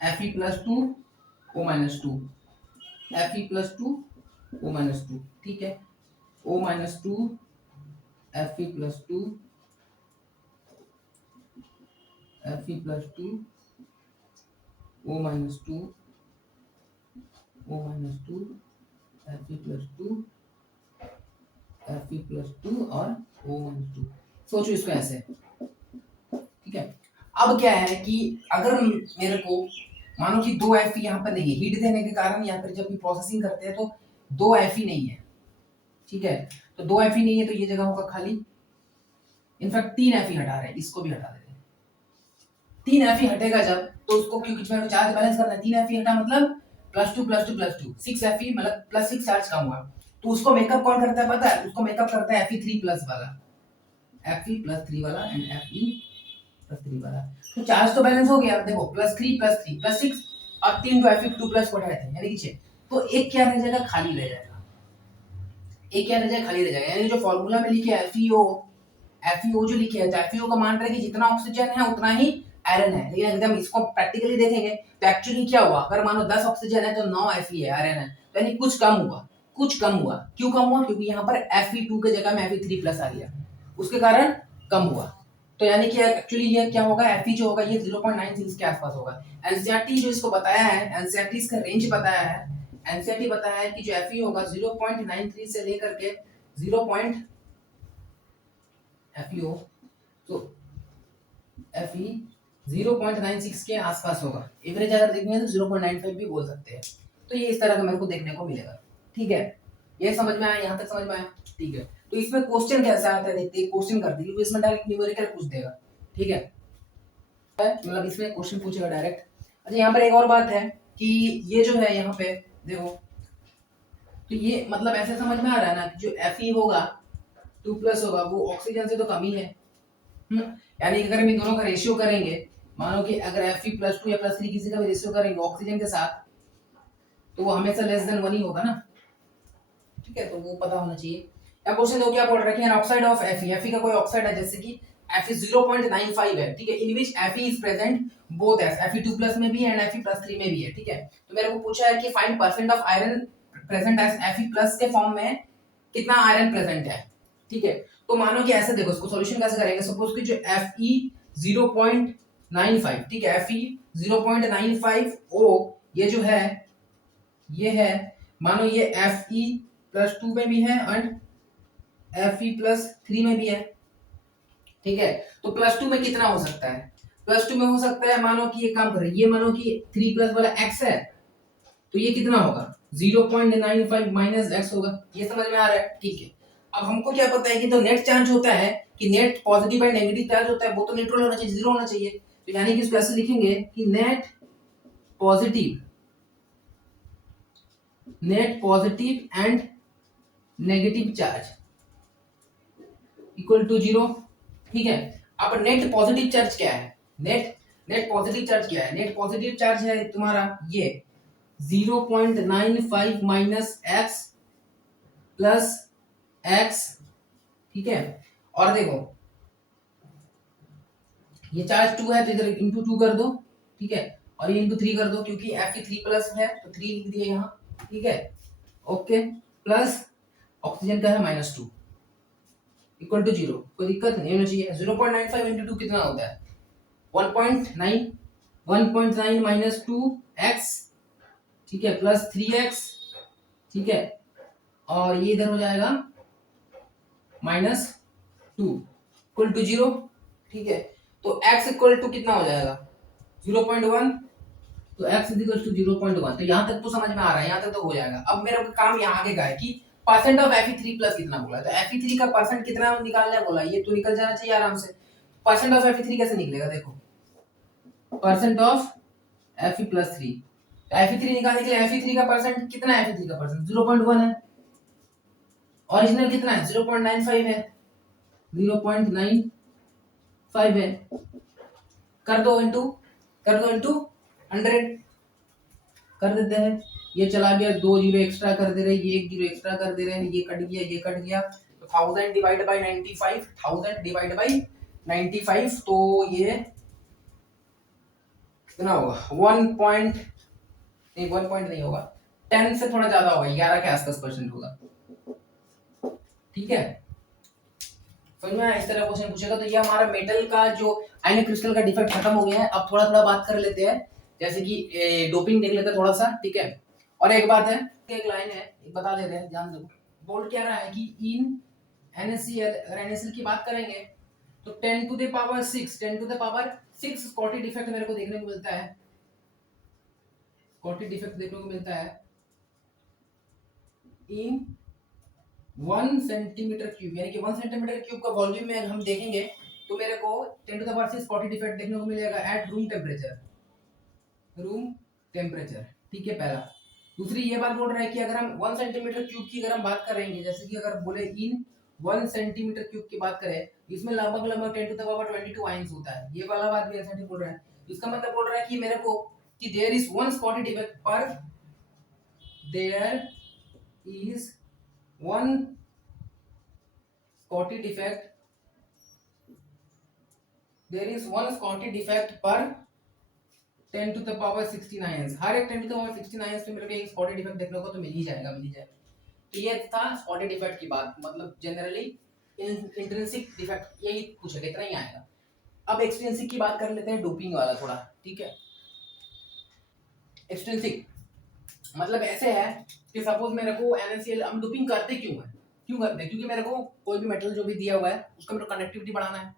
Fe+2 O-2 Fe+2 O-2, ठीक है, O-2 Fe+2 Fe+2 O-2 O-2 Fe+2 Fe+2 और O-2, सोचो इसको ऐसे, ठीक है। अब क्या है कि अगर मेरे को मानो कि दो Fe यहाँ पर नहीं है, हीट देने के कारण या फिर जब भी प्रोसेसिंग करते हैं तो दो Fe नहीं है, ठीक है, तो दो Fe नहीं है तो ये जगह होगा खाली, इनफैक्ट 3 Fe हटा रहे हैं, इसको भी हटा देते हैं, 3 Fe हटेगा जब तो उसको क्योंकि इसमें चार्ज बैलेंस करना है, 3 Fe हटा मतलब +2 6 Fe मतलब +6 चार्ज कम हुआ, तो उसको मेकअप कौन करता है पता है, उसको मेकअप करता है Fe3+ वाला, Fe+3 वाला एंड Fe+3 वाला, तो चार्ज तो बैलेंस हो गया, देखो +3 +3 +6 और 3 तो Fe2+ को हटाए थे यानी कि 6, तो एक क्या रह जाएगा, खाली रह जाएगा, एक क्या रह जाएगा, खाली रह जाएगा, यानी जो फॉर्मूला में लिखे है FeO जो लिखे है, तो FeO का मान रहा है कि जितना ऑक्सीजन है उतना ही आयरन है, लेकिन अगर हम इसको प्रैक्टिकली देखेंगे तो एक्चुअली क्या हुआ, अगर मानो 10 ऑक्सीजन है तो 9 Fe है, आयरन है, तो यानी कुछ कम हुआ, कुछ कम हुआ, क्यों कम हुआ, क्योंकि यहाँ पर Fe2 के जगह में Fe3+ आ गया, उसके कारण कम हुआ, तो यानी कि एक्चुअली ये क्या होगा, Fe जो होगा ये 0.96 के आसपास होगा। एनसीईआरटी जो इसको बताया है, एनसीईआरटी इसका रेंज बताया है, एनसीईआरटी बताया है कि जो Fe होगा 0.93 से लेकर के 0. FeO तो Fe 0.96 के आसपास होगा, एवरेज अगर देखेंगे तो 0.95 भी बोल सकते हैं, तो ये इस तरह का मेरे को देखने को मिलेगा, ठीक है, ये समझ में आया, यहाँ तक समझ में आया, ठीक है। तो इसमें क्वेश्चन कैसा आता है देखते हैं, क्वेश्चन कर दी इसमें डायरेक्ट न्यूमेरिकल पूछ देगा, ठीक है, मतलब इसमें क्वेश्चन पूछेगा डायरेक्ट। अच्छा यहाँ पर एक और बात है कि ये जो है यहाँ पे देखो, तो ये मतलब ऐसे समझ में आ रहा है ना कि जो Fe होगा 2+ होगा वो ऑक्सीजन से तो कम ही है, यानी अगर हम इन दोनों का रेशियो करेंगे, मानो कि अगर Fe+2 या +3 किसी का भी रेशियो करेंगे ऑक्सीजन के साथ तो वो हमेशा <1 ही होगा ना, ठीक है, तो वो पता होना चाहिए। या क्वेश्चन दो क्या बोल रहा है कि ऑक्साइड ऑफ Fe का कोई ऑक्साइड है जैसे कि Fe 0.95 है, ठीक है, इन विच Fe is present both Fe2+ में भी है एंड Fe+3 में भी है, ठीक है, तो मेरे को पूछा है कि find percent of iron present as Fe+ के फॉर्म में कितना आयरन प्रेजेंट है, ठीक है, तो मानो कि ऐसे देखो इसको सॉल्यूशन कैसे करेंगे, सपोज कि जो Fe 0.95, ठीक है, Fe 0.95 O ये जो है ये है, मानो ये Fe+2 में भी है एंड Fe+3 में भी है, ठीक है, तो +2 में कितना हो सकता है, +2 में हो सकता है मानो कि ये काम करे, ये मानो कि 3+ वाला x है तो ये कितना होगा 0.95 माइनस x होगा, ये समझ में आ रहा है, ठीक है। अब हमको क्या पता है कि तो नेट चार्ज होता है कि net positive and negative charge होता है वो तो न्यूट्रल होना चाहिए, जीरो होना चाहिए, तो यानी कि इसको ऐसे लिखेंगे कि net positive and negative charge equal to 0, ठीक है। अब नेट पॉजिटिव चार्ज क्या है, नेट पॉजिटिव चार्ज क्या है, नेट पॉजिटिव चार्ज है तुम्हारा ये 0.95 माइनस x प्लस x, ठीक है, और देखो ये चार्ज 2 है तो इधर इंटू 2 कर दो, ठीक है, और ये इंटू 3 कर दो क्योंकि Fe3+ है तो 3 लिख दिए यहाँ, ठीक है, ओके, प्लस ऑक्सीजन का है -2 इक्वल टू 0, कोई दिक्कत नहीं होना चाहिए। 0.95 इंटू 2 कितना होता है 1.9, 1.9 माइनस 2x, ठीक है, प्लस 3x, ठीक है, और ये इधर हो जाएगा -2 इक्वल टू 0, ठीक है, तो x इक्वल टू कितना हो जाएगा 0.1, तो x इक्वल टू 0.1, तो यहाँ तक तो समझ में आ रहा है, यहाँ तक तो हो जाएगा। अब मेरा काम यहाँ आगे का है कि परसेंट ऑफ Fe3+ कितना बोला, तो Fe3 का परसेंट कितना निकालना है बोला, ये तो निकल जाना चाहिए आराम से। परसेंट ऑफ Fe3 कैसे निकलेगा, देखो परसेंट ऑफ Fe+3 Fe3 निकालने के लिए Fe3 का परसेंट कितना है? Fe3 का परसेंट 0.1 है, ओरिजिनल कितना है? 0.95 है, 0.95 है, कर दो इनटू 100 कर देते हैं। ये चला गया, 2 जीरो एक्स्ट्रा कर दे रहे, ये 1 जीरो एक्स्ट्रा कर दे रहे हैं, ये कट गया, ये कट गया, तो 1000 डिवाइड बाय 95, 1000 डिवाइड बाय 95, तो ये कितना होगा? 1 पॉइंट नहीं होगा, 10 से थोड़ा ज्यादा होगा, 11 के आसपास परसेंट होगा। ठीक है, समझ में आया? इस तरह क्वेश्चन पूछेगा। तो ये हमारा मेटल का जो आयनिक क्रिस्टल का डिफेक्ट खत्म हो गया है। अब थोड़ा थोड़ा बात कर लेते हैं, जैसे कि डोपिंग देख लेते हैं थोड़ा सा। ठीक है, और एक बात है, एक लाइन है, एक बता देते हैं, ध्यान दो। बोल्ड कह रहा है कि इन NaCl, अगर NaCl की बात करेंगे तो 10 to the power 6 Schottky defect मेरे को देखने को मिलता है, स्कॉटी डिफेक्ट देखने को मिलता है इन 1 सेंटीमीटर क्यूब, यानी कि 1 सेंटीमीटर क्यूब का वॉल्यूम में हम देखेंगे तो मेरे को 10 to the power 6 Schottky defect देखने को मिलेगा एट रूम टेम्परेचर। ठीक है, पहला। दूसरी ये बात बोल रहा है कि अगर हम 1 सेंटीमीटर क्यूब की अगर हम बात करेंगे, जैसे कि अगर बोले इन 1 सेंटीमीटर क्यूब की बात करें, इसमें लगभग 10 टू द पावर 22 आयंस होता है। ये वाला बात भी ऐसा नहीं बोल रहा है, इसका मतलब बोल रहा है कि मेरे को कि देयर इज 1 स्पॉटी डिफेक्ट पर there is 1 Schottky defect, there is 1 Schottky defect पर 10 टू द पावर 16 आयंस। हर एक 10 टू द पावर 16 आयंस में मेरे को एक स्पॉटी डिफेक्ट देखने को तो मिल ही जाएगा। तो ये था स्पॉटी डिफेक्ट की बात, मतलब जनरली इंट्रिंसिक डिफेक्ट यही पूछेगा, इतना ही आएगा। अब एक्सट्रिंसिक की बात कर लेते हैं, डोपिंग वाला थोड़ा। ठीक है, एक्सट्रिंसिक मतलब ऐसे है कि सपोज मेरे को NaCl, हम डोपिंग करते क्यों है? क्योंकि मेरे को कोई भी मेटल जो भी दिया हुआ है उसका मेरे को कनेक्टिविटी बढ़ाना है,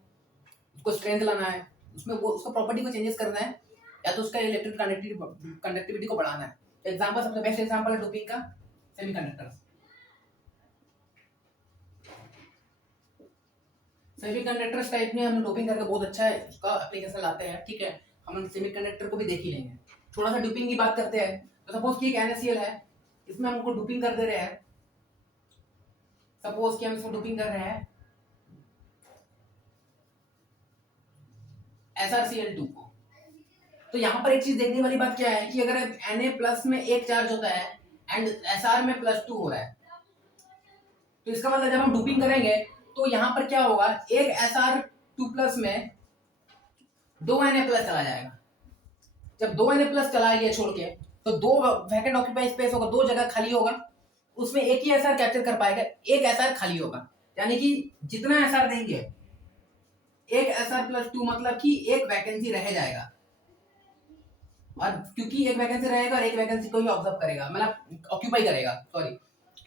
उसको स्ट्रेंथ लाना है, उसमें वो उसका प्रॉपर्टी को चेंजेस करना है, या तो उसका इलेक्ट्रिक कंडक्टिविटी को बढ़ाना है। एग्जांपल, सबसे बेस्ट एग्जांपल है डोपिंग का सेमीकंडक्टर्स टाइप में हम डोपिंग करके बहुत अच्छा है, उसका एप्लीकेशन लाते हैं। ठीक है, हम सेमीकंडक्टर को भी देख ही लेंगे। थोड़ा सा डोपिंग की बात करते हैं। तो सपोज कि एक NaCl है, इसमें हमको डोपिंग कर दे रहे हैं, सपोज कि हम इसको डोपिंग कर रहे हैं SrCl2 को। तो यहाँ पर एक चीज देखने वाली बात क्या है कि अगर Na प्लस में एक चार्ज होता है एंड Sr में +2 हो रहा है, तो इसका मतलब जब हम डोपिंग करेंगे तो यहाँ पर क्या होगा, एक Sr2 प्लस में 2 Na प्लस चला जाएगा। जब 2 Na प्लस चला गया छोड़ के, तो 2 वैकेंट ऑक्यूपाई स्पेस होगा, 2 जगह खाली होगा, उसमें एक ही Sr कैप्चर कर पाएगा, एक Sr खाली होगा। यानी कि जितना Sr देंगे, एक Sr+2 मतलब कि एक वैकेंसी रह जाएगा, और क्योंकि एक वैकेंसी रहेगा और एक वैकेंसी को ही ऑब्जर्व करेगा, मतलब ऑक्यूपाई करेगा, सॉरी।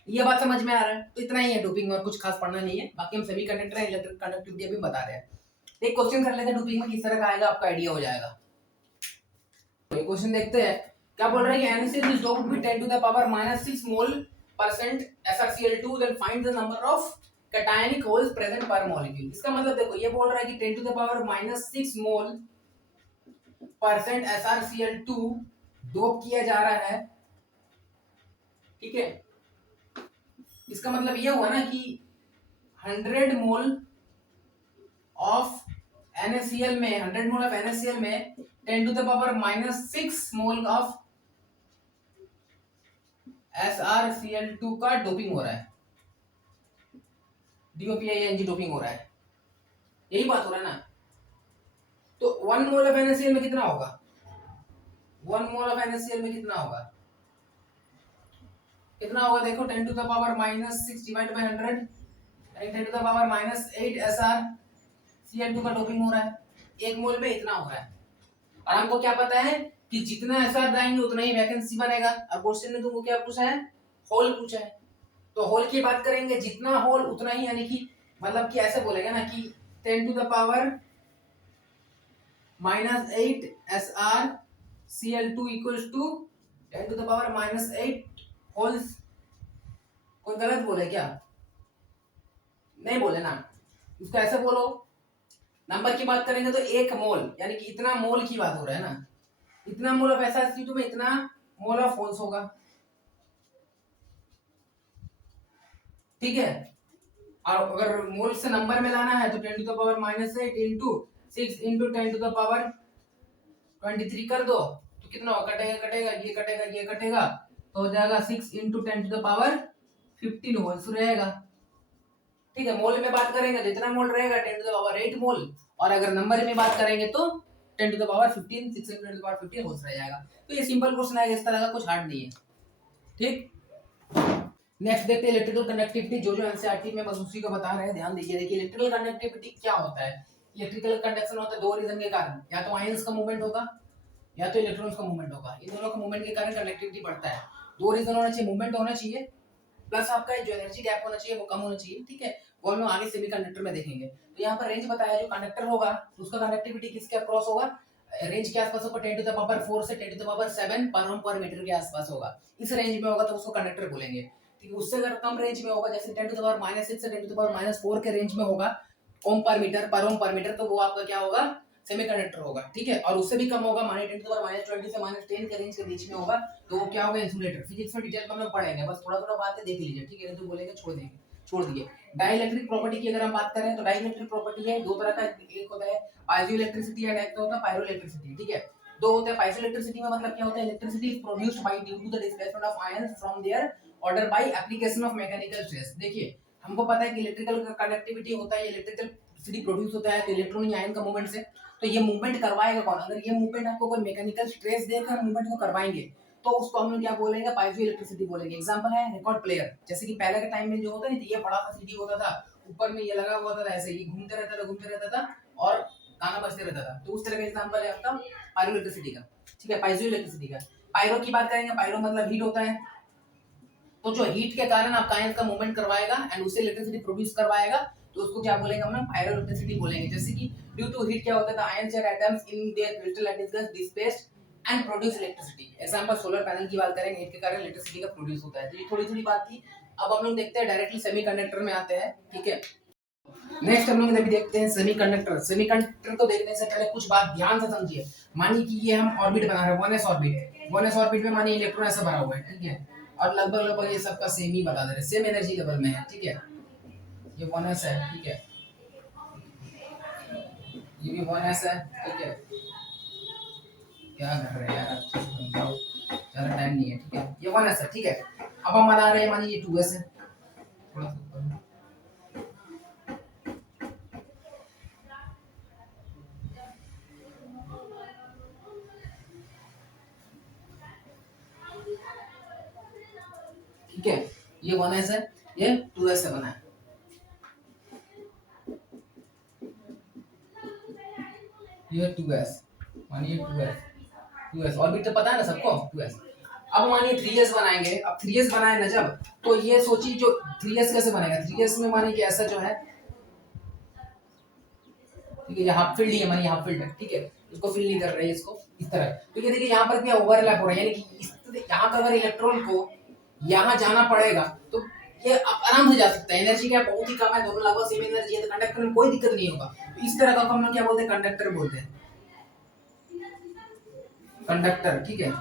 ये बात समझ में आ रहा है? तो इतना ही है डोपिंग, और कुछ खास पढ़ना नहीं है। बाकी हम सेमीकंडक्टर एंड इलेक्ट्रिक कंडक्टिविटी भी बता रहे हैं। एक क्वेश्चन कर लेते हैं डोपिंग में किस तरह का आएगा, आपका आइडिया हो जाएगा। तो ये क्वेश्चन देखते हैं, क्या बोल रहा है कि NaCl is doped with 10 to the power -6 mole % SrCl2, then find the number of cationic holes present per molecule। इसका मतलब देखो, ये बोल रहा है कि 10 to the power -6 mole % SrCl2 dope किया जा रहा है। ठीक है, इसका मतलब ये हुआ ना कि 100 मोल ऑफ NaCl में 10 to the power -6 mole of SrCl2 का डोपिंग हो रहा है, DOPING डोपिंग हो रहा है, यही बात हो रहा है ना। तो 1 मोल ऑफ NaCl में कितना होगा? 1 मोल ऑफ NaCl में कितना होगा? देखो, 10 to the power -6 divide by 100, 10 to the power -8 SrCl2 का डोपिंग हो रहा है। 1 मोल में इतना हो रहा है, और हमको क्या पता है कि जितना SR डालेंगे उतना ही वैकेंसी बनेगा। और क्वेश्चन में तुमको क्या पूछा है? होल पूछा है। तो होल की बात करेंगे, जितना होल उतना ही, यानी कि मतलब कि ऐसे बोलेगा ना कि 10 to the power -8 SrCl2 equals to 10 to the power -8 holes. कोई गलत बोले क्या? नहीं बोले ना, इसको ऐसे बोलो। नंबर की बात करेंगे तो 1 मोल, यानी कि इतना मोल की बात हो रहा है ना, इतना मोल ऑफ SrCl2 में इतना मोल ऑफ होल्स होगा, ठीक है। और अगर मोल से नंबर में लाना है तो 10 to the power -8 into 6 into 10 to the power 23 कर दो, तो कितना कटेगा कटेगा ये कटेगा ये कटेगा, तो हो जाएगा 6 into 10 to the power 15 holes रहेगा, ठीक है। मोल में बात करेंगे तो इतना मोल रहेगा 10 टू द पावर 8 मोल, और अगर नंबर में बात करेंगे तो 10 to the power 15 6 into 10 to the power 15 holes रह जाएगा। तो ये सिंपल क्वेश्चन है, इस तरह का कुछ हार्ड नहीं है, ठीक। नेक्स्ट देखते हैं इलेक्ट्रिकल कंडक्टिविटी, जो एनसीईआरटी में बस उसी को बता रहे हैं, ध्यान दीजिए। देखिए इलेक्ट्रिकल कंडक्टिविटी क्या होता है। इलेक्ट्रिकल कंडक्शन होता है दो रीजन के कारण, या तो आयंस का मूवमेंट होगा या तो इलेक्ट्रॉन्स का मूवमेंट होगा, इन दोनों का मूवमेंट के कारण कंडक्टिविटी बढ़ता है। दो रीजन होना चाहिए, मूवमेंट होना चाहिए प्लस आपका जो एनर्जी गैप होना चाहिए वो कम होना चाहिए, ठीक है। वो हम लोग आगे सेमीकंडक्टर में देखेंगे। तो यहाँ पर रेंज बताया, जो कंडक्टर होगा तो उसका कंडक्टिविटी किसके अक्रॉस होगा, रेंज के आसपास होगा 10 टू द पावर 4 से 10 टू द पावर 7 पर ओम पर मीटर के आसपास होगा। इस रेंज में होगा तो उसको कंडक्टर बोलेंगे, ठीक है। उससे अगर कम रेंज में होगा, जैसे 10 टू द पावर -6 से 10 टू द पावर -4 के रेंज में होगा ओम पर मीटर पर ओम पर मीटर, तो वो आपका क्या होगा, सेमीकंडक्टर होगा, ठीक है। और उससे भी कम होगा, माने 10 टू द पावर -20 से -10 के रेंज के बीच में होगा, तो वो क्या होगा, इंसुलेटर। फिजिक्स में डिटेल में हम लोग पढ़ेंगे, बस थोड़ा थोड़ा बातें देख लीजिए, ठीक है। तो बोलेंगे छोड़ दिए। डाइलेक्ट्रिक प्रॉपर्टी की अगर हम बात करें तो डाइलेक्ट्रिक प्रॉपर्टी है दो तरह का, एक होता है पाइजो इलेक्ट्रिसिटी एंड एक होता है पायरो इलेक्ट्रिसिटी, ठीक है। दो होते हैं। पाइजो इलेक्ट्रिसिटी में मतलब क्या होता है, electricity is produced by due to the displacement of ions from their order by application of mechanical stress. देखिए हमको पता है कि इलेक्ट्रिकल का कंडक्टिविटी होता है, इलेक्ट्रिकल सिटी प्रोड्यूस होता है तो इलेक्ट्रॉन या आयन का मूवमेंट से। तो ये मूवमेंट करवाएगा कौन, अगर ये मूवमेंट आपको कोई मैकेनिकल स्ट्रेस देकर मूवमेंट को करवाएंगे तो उसको हम लोग क्या बोलेंगे, पाइजो इलेक्ट्रिसिटी बोलेंगे। एग्जांपल है रिकॉर्ड प्लेयर, जैसे कि पहले के टाइम में जो होता है ये बड़ा सा सीडी होता था, ऊपर में ये लगा हुआ था, ऐसे ये घूमते रहता था और गाना बजते रहता था, तो उस तरह का एग्जांपल है आपका पायरो इलेक्ट्रिसिटी का, ठीक है, पाइजो इलेक्ट्रिसिटी का। पायरो की बात करेंगे, पायरो मतलब हीट होता है, तो जो हीट के कारण आपका आयन का मूवमेंट करवाएगा एंड उससे इलेक्ट्रिसिटी प्रोड्यूस करवाएगा, तो उसको क्या बोलेंगे हम लोग, पायरो इलेक्ट्रिसिटी बोलेंगे। जैसे कि ड्यू टू हीट क्या होता था, आयंस और atoms in their crystal lattice gas displaced and produce electricity. Example solar panel की बात करेंगे, हीट के कारण इलेक्ट्रिसिटी का प्रोड्यूस होता है। तो ये थोड़ी थोड़ी बात थी। अब हम लोग देखते हैं डायरेक्टली सेमीकंडक्टर में आते हैं, ठीक है। नेक्स्ट हम लोग अभी देखते हैं सेमीकंडक्टर। सेमीकंडक्टर को देखने से पहले कुछ बात ध्यान से समझिए। मानिए कि ये हम ऑर्बिट बना रहे हैं, 1s ऑर्बिट। 1s ऑर्बिट में मानिए इलेक्ट्रॉन ऐसा भरा हुआ है, ठीक है, और लगभग ये सबका सेम ही बता दे रहे, सेम एनर्जी लेवल में है, ठीक है। ये 1s है, ठीक है, ये भी 1s है, ठीक है। क्या कर रहे हैं यार, अच्छे से समझाओ, ज़्यादा टाइम नहीं है, ठीक है। ये 1s है, ठीक है। अब हम बना रहे हैं, मानिए ये 2s है, थोड़ा सा ऊपर। ठीक है, ये 1s है, ये 2s से बना है। ये 2s, मानिए 2s ऑर्बिट तो पता है ना सबको, 2s। अब मानिए 3s बनाएंगे। अब 3s बनाए ना जब, तो ये सोचिए जो 3s कैसे बनेगा। 3s में मानिए कि ऐसा जो है, ठीक है, ये हाफ फील्ड ही है, मानिए हाफ फील्ड है, ठीक है, इसको फील नहीं कर रहे हैं, इसको इस तरह। तो ये देखिए यहाँ पर क्या ओवरलैप हो रहा है, यानी कि यहाँ पर अगर इलेक्ट्रॉन को यहाँ जाना पड़ेगा तो ये आराम से जा सकता है। एनर्जी क्या बहुत ही कम है, दोनों लगभग सेम एनर्जी है, तो कंडक्टर में कोई दिक्कत नहीं होगा। तो इस तरह का हम लोग क्या बोलते हैं, कंडक्टर बोलते हैं, कंडक्टर, ठीक है।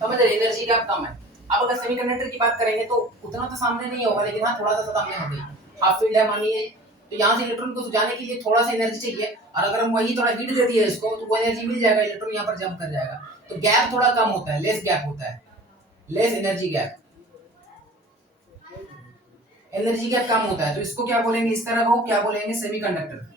समझ रहे, एनर्जी का कम है। अब अगर सेमीकंडक्टर की बात करेंगे तो उतना तो सामने नहीं होगा, लेकिन हाँ थोड़ा सा सामने हो गई। हाफ फील्ड है मानिए, तो यहाँ से इलेक्ट्रॉन को जाने के लिए थोड़ा सा एनर्जी चाहिए, और अगर हम वही थोड़ा हीट दे दिए इसको तो वो एनर्जी मिल जाएगा, इलेक्ट्रॉन यहाँ पर जंप कर जाएगा। तो गैप थोड़ा कम होता है, लेस गैप होता है, less energy gap, energy gap कम होता है। तो इसको क्या बोलेंगे, इस तरह को क्या बोलेंगे, सेमीकंडक्टर।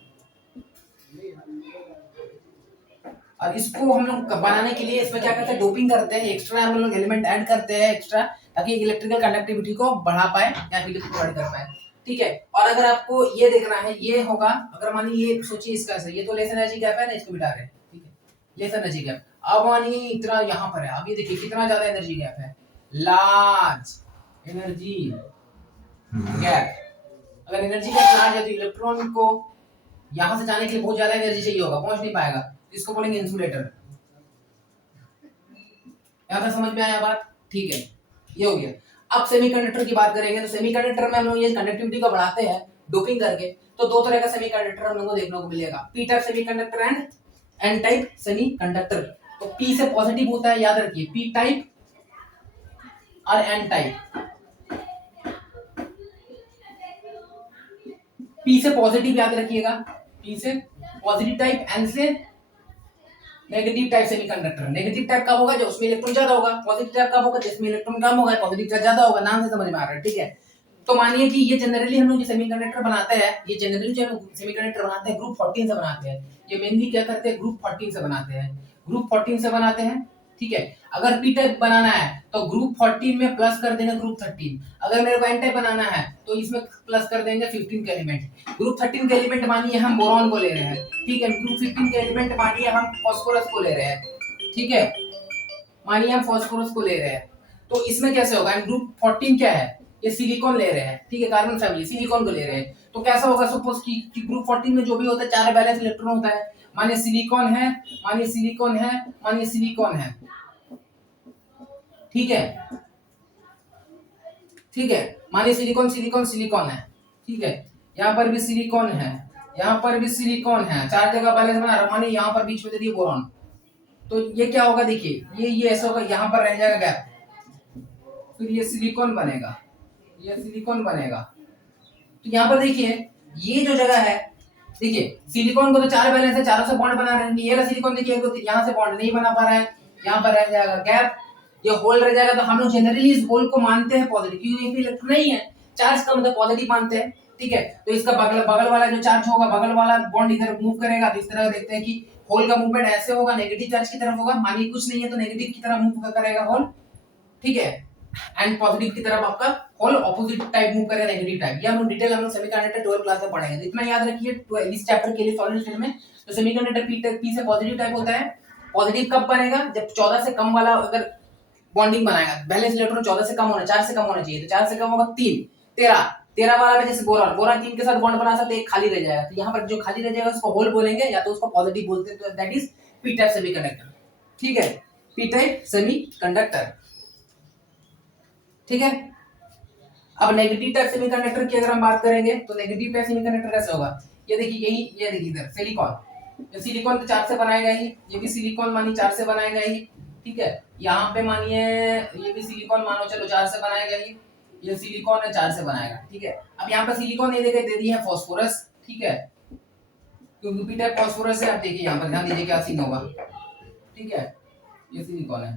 और इसको हम लोग बनाने के लिए इसमें क्या करते हैं, डोपिंग करते हैं, एक्स्ट्रा हम लोग एलिमेंट ऐड करते हैं एक्स्ट्रा, ताकि इलेक्ट्रिकल कंडक्टिविटी को बढ़ा पाए या हीट प्रोवाइड कर पाए, ठीक है। और अगर आपको ये देखना है, ये होगा, अगर मानिए ये सोचिए इसका से, ये तो लेस एनर्जी गैप है ना, इसको बिठा रहे हैं, ठीक है, लेस एनर्जी गैप। अब मानिए इतना यहाँ पर है, अब ये देखिए कितना ज्यादा एनर्जी गैप है, लार्ज एनर्जी गैप। अगर एनर्जी गैप लार्ज है तो इलेक्ट्रॉन को यहाँ से जाने के लिए बहुत ज्यादा एनर्जी चाहिए होगा, पहुंच नहीं पाएगा, इसको बोलेंगे इंसुलेटर। यहाँ तक समझ में आया बात, ठीक है, ये हो गया। अब सेमीकंडक्टर की बात करेंगे, तो सेमीकंडक्टर में हम लोग ये कंडक्टिविटी को बढ़ाते हैं डोपिंग करके। तो दो तरह का सेमीकंडक्टर हम लोग को देखने को मिलेगा, P type semiconductor and N type semiconductor. तो पी से पॉजिटिव होता है, याद रखिए, पी टाइप और एन टाइप। पी से पॉजिटिव याद रखिएगा, पी से पॉजिटिव टाइप, एन से negative type semiconductor. Negative type कब होगा? जब उसमें इलेक्ट्रॉन ज्यादा होगा। पॉजिटिव टाइप कब होगा? जिसमें इलेक्ट्रॉन कम होगा। पॉजिटिव टाइप ज्यादा होगा। नाम से समझ में आ रहा है, ठीक है। तो मानिए कि ये जनरली हम लोग जो सेमीकंडक्टर बनाते हैं, ये जनरली जो सेमीकंडक्टर बनाते हैं ग्रुप 14 से बनाते हैं। ये मेनली क्या करते हैं? ग्रुप 14 से बनाते हैं, ग्रुप 14 से बनाते हैं, ठीक है। अगर पी टाइप बनाना है तो ग्रुप 14 में प्लस कर देंगे ग्रुप 13। अगर मेरे को एन टाइप बनाना है तो इसमें प्लस कर देंगे 15 के एलिमेंट। ग्रुप 13 के एलिमेंट मानिए हम बोरॉन को ले रहे हैं, ठीक है। ग्रुप 15 के एलिमेंट मानिए हम फास्फोरस को ले रहे हैं, ठीक है। मानिए हम फास्फोरस को ले रहे हैं, तो इसमें कैसे होगा? ग्रुप 14 क्या है? ये सिलिकॉन ले रहे हैं, ठीक है, कार्बन फैमिली सिलिकॉन को ले रहे हैं। तो कैसा होगा? सपोज कि ग्रुप 14 में जो भी होता है 4 बैलेंस इलेक्ट्रॉन होता है। मानिए सिलिकॉन है, मानिए सिलिकॉन है, मानिए सिलिकॉन है, ठीक है, ठीक है। मानिए सिलिकॉन सिलिकॉन सिलिकॉन है, ठीक है। यहाँ पर भी सिलिकॉन है, यहाँ पर भी सिलिकॉन है, 4 जगह बैलेंस बना रहा। मानिए यहाँ पर बीच में दे दिए बोरॉन, तो ये क्या होगा? देखिए ये ऐसा होगा, यहाँ पर रह जाएगा गैप, फिर ये सिलिकॉन बनेगा, ये सिलिकॉन बनेगा। तो यहाँ पर देखिए ये जो जगह है, देखिए सिलिकॉन को तो 4 बैलेंस है, चारों से बॉन्ड बना रहे हैं। ये वाला सिलिकॉन देखिए तो यहाँ से बॉन्ड नहीं बना पा रहा है, यहाँ पर रह जाएगा गैप, ये होल रह जाएगा। तो हम लोग जनरली इस होल को मानते हैं पॉजिटिव, क्योंकि ये इलेक्ट्रॉन नहीं है, चार्ज का मतलब पॉजिटिव मानते हैं, ठीक है। तो इसका बगल वाला जो चार्ज होगा, बगल वाला बॉन्ड इधर मूव करेगा, तो इस तरह देखते हैं कि होल का मूवमेंट ऐसे होगा, नेगेटिव चार्ज की तरफ होगा। मानिए कुछ नहीं है तो नेगेटिव की तरफ मूव करेगा होल, ठीक है। एंड पॉजिटिव की तरफ आपका होल ऑपोजिट टाइप मूव करेगा, नेगेटिव टाइप। ये हम लोग डिटेल हम लोग सेमीकंडक्टर 12 क्लास में पढ़ेंगे। इतना याद रखिए इस चैप्टर के लिए सॉलिड स्टेट में। तो सेमीकंडक्टर पी से पॉजिटिव टाइप होता है। पॉजिटिव कब बनेगा? जब 14 से कम वाला अगर बॉन्डिंग बनाएगा, बैलेंस इलेक्ट्रॉन 14 से कम होना, 4 से कम होना चाहिए, तो 4 से कम होगा 3, 13 वाला में जैसे बोरॉन 3 के साथ बॉन्ड बना सकते, एक खाली रह जाएगा। तो यहाँ पर जो खाली रह जाएगा उसको होल बोलेंगे, या तो उसको पॉजिटिव बोलते हैं, तो that is P type semiconductor, ठीक है। पी टाइप सेमीकंडक्टर, ठीक है। अब नेगेटिव टाइप सेमीकंडक्टर की अगर हम बात करेंगे तो नेगेटिव टाइप सेमीकंडक्टर कैसे होगा? ये देखिए यही, ये देखिए इधर सिलिकॉन, ये सिलिकॉन तो 4 से बनाएगा ही, ये भी सिलिकॉन मानिए 4 से बनाएगा ही, ठीक है। यहाँ पे मानिए ये भी सिलिकॉन मानो चलो 4 से बनाएगा ही, ये सिलिकॉन है 4 से बनाएगा, ठीक है। अब यहाँ पे सिलिकॉन नहीं देके दे दिया है फास्फोरस, ठीक है, क्योंकि पी टाइप फास्फोरस है। आप देखिए यहाँ पर ध्यान दीजिए क्या सीन होगा, ठीक है। ये सिलिकॉन है,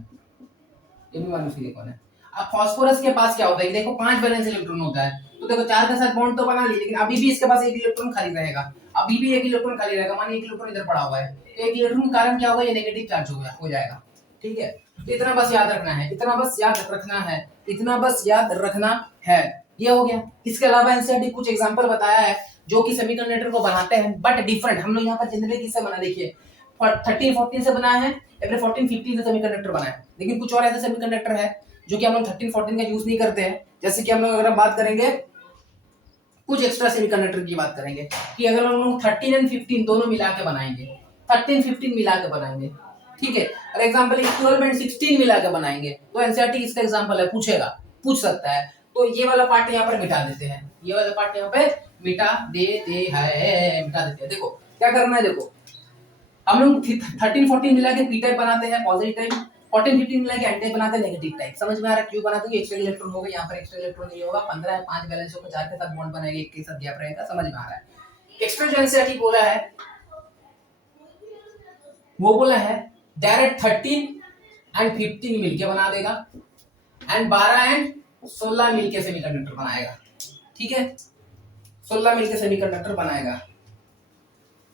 ये भी मानो सिलिकॉन है। अब फास्फोरस के पास क्या होता है? देखो 5 वैलेंस इलेक्ट्रॉन होता है, तो देखो 4 के साथ बॉन्ड तो बना ली, लेकिन अभी भी इसके पास एक इलेक्ट्रॉन खाली रहेगा, अभी भी एक इलेक्ट्रॉन खाली रहेगा। मानिए एक इलेक्ट्रॉन इधर पड़ा हुआ है, एक इलेक्ट्रॉन के कारण क्या होगा? ये नेगेटिव चार्ज हो जाएगा, ठीक है। तो इतना बस याद रखना है, इतना बस याद रखना है, इतना बस याद रखना है। ये हो गया। इसके अलावा एनसीईआरटी कुछ एग्जांपल बताया है जो कि सेमीकंडक्टर को बनाते हैं, बट डिफरेंट। हम लोग यहाँ पर जनरली किससे बना, देखिए 13 14 से बनाया है, या फिर 14 15 से सेमीकंडक्टर बनाया है। लेकिन कुछ और ऐसे सेमीकंडक्टर है जो कि हम लोग 13 14 का यूज नहीं करते हैं। जैसे कि हम लोग अगर हम बात करेंगे कुछ एक्स्ट्रा सेमीकंडक्टर की बात करेंगे, कि अगर हम लोग 13 एंड 15 दोनों मिला के बनाएंगे, 13 15 मिला के बनाएंगे, ठीक है। और एग्जांपल 12 एंड 16 मिला के बनाएंगे, तो एनसीईआरटी इसका एग्जांपल है, पूछेगा, पूछ सकता है। तो ये वाला पार्ट यहाँ पर मिटा देते हैं, ये वाला पार्ट यहाँ पे मिटा देते हैं। देखो क्या करना है, देखो हम लोग 13 14 मिला के पी टाइप बनाते हैं पॉजिटिव टाइप, 14 15 मिला के एन टाइप बनाते हैं नेगेटिव टाइप। समझ में आ रहा है क्यों बनाते हैं? एक्स्ट्रा इलेक्ट्रॉन होगा, यहाँ पर एक्स्ट्रा इलेक्ट्रॉन नहीं होगा, 15 है, 5 बैलेंस होगा, 4 के साथ बॉन्ड बनाएंगे, 1 के साथ गैप रहेगा। समझ में आ रहा है? एक्स्ट्रा जो एनसीईआरटी बोला है वो बोला है डायरेक्ट 13 एंड 15 मिलके बना देगा, एंड 12 एंड 16 मिलके सेमीकंडक्टर बनाएगा, ठीक है। 16 मिलके सेमीकंडक्टर बनाएगा,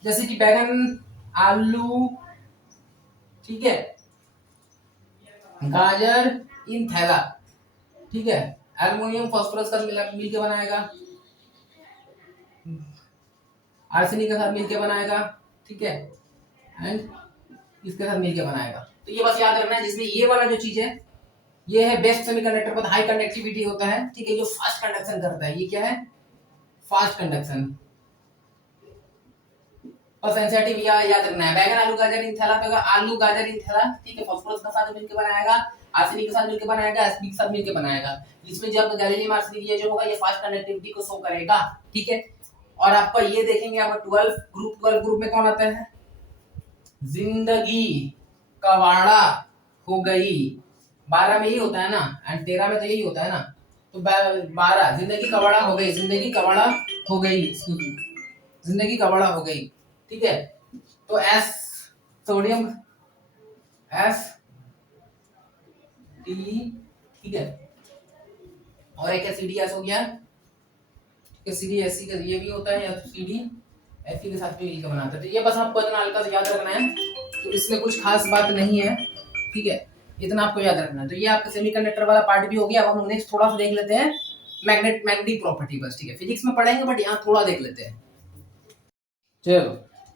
जैसे कि बैगन, आलू, ठीक है, गाजर इन थैला, ठीक है। एल्युमिनियम फास्फोरस का मिलके बनाएगा, आर्सेनिक के साथ मिलके बनाएगा, ठीक है, एंड इसके साथ मिलके बनाएगा। तो ये बस याद रखना है, जिसमें ये वाला जो चीज है ये है बेस्ट सेमीकंडक्टर पर हाई कंडक्टिविटी होता है, ठीक है, जो फास्ट कंडक्शन करता है। ये क्या है? Fast conduction. और एनसीईआरटी भी याद रखना है, बैगन आलू गाजर इन थैला पे आलू गाजर इन थैला, ठीक है, फास्फोरस के साथ मिलकर बनाएगा, आर्सेनिक के साथ मिलकर बनाएगा, एसपी के साथ मिलकर बनाएगा। इसमें जब गैलीलियम आर्सेनिक ये जो होगा ये फास्ट कंडक्टिविटी को शो करेगा, ठीक है। और आपका ये देखेंगे आप 12 ग्रुप में कौन आता है? जिंदगी, कवाड़ा हो गई। 12 में यही होता है ना, एंड 13 में तो यही होता है ना। तो 12 जिंदगी कवाड़ा हो गई, जिंदगी कवाड़ा हो गई, जिंदगी कवाड़ा हो गई। ठीक है, तो एस सोडियम एस टी, ठीक है, और एक सी डी एस हो गया। सी डी एस सी का ये भी होता है, या सी डी एस सी के साथ भी का बनाता है। तो ये बस आपको इतना हल्का सा याद रखना है, तो इसमें कुछ खास बात नहीं है। ठीक है, इतना आपको याद रखना है। तो ये आपका सेमीकंडक्टर वाला पार्ट भी हो गया। अब हम नेक्स्ट थोड़ा सा देख लेते हैं मैग्नेटिक प्रॉपर्टी बस। ठीक है, फिजिक्स में पढ़ेंगे बट यहाँ थोड़ा देख लेते हैं। चलो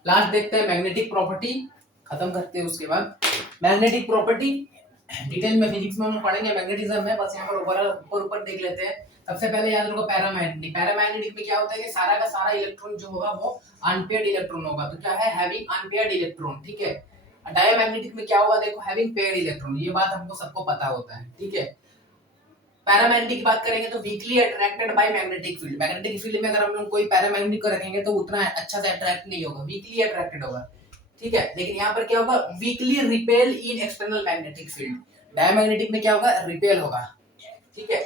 लास्ट देखते हैं मैग्नेटिक प्रॉपर्टी, खत्म करते हैं उसके बाद मैग्नेटिक प्रॉपर्टी। डिटेल में फिजिक्स में हम पढ़ेंगे, मैग्नेटिज्म है, बस यहाँ पर ऊपर ऊपर देख लेते हैं। सबसे पहले याद रखो पैरामैग्नेटिक। पैरामैग्नेटिक में क्या होता है कि सारा का सारा इलेक्ट्रॉन जो होगा वो अनपेयर्ड इलेक्ट्रॉन होगा। तो क्या है, हैविंग अनपेयर्ड इलेक्ट्रॉन। ठीक है, डायमैग्नेटिक में क्या होगा, देखो हैविंग पेयर्ड इलेक्ट्रॉन। ये बात हमको सबको पता होता है। ठीक है, पैरामैग्नेटिक की बात करेंगे तो weekly attracted by magnetic field. Magnetic field में अगर हम लोग कोई पैरामैग्नेटिक को रखेंगे तो उतना अच्छा से अट्रैक्ट नहीं होगा, वीकली अट्रैक्टेड होगा। ठीक है, लेकिन यहाँ पर क्या होगा, वीकली रिपेल इन एक्सटर्नल मैग्नेटिक फील्ड। डायमैग्नेटिक में क्या होगा, रिपेल होगा। ठीक है,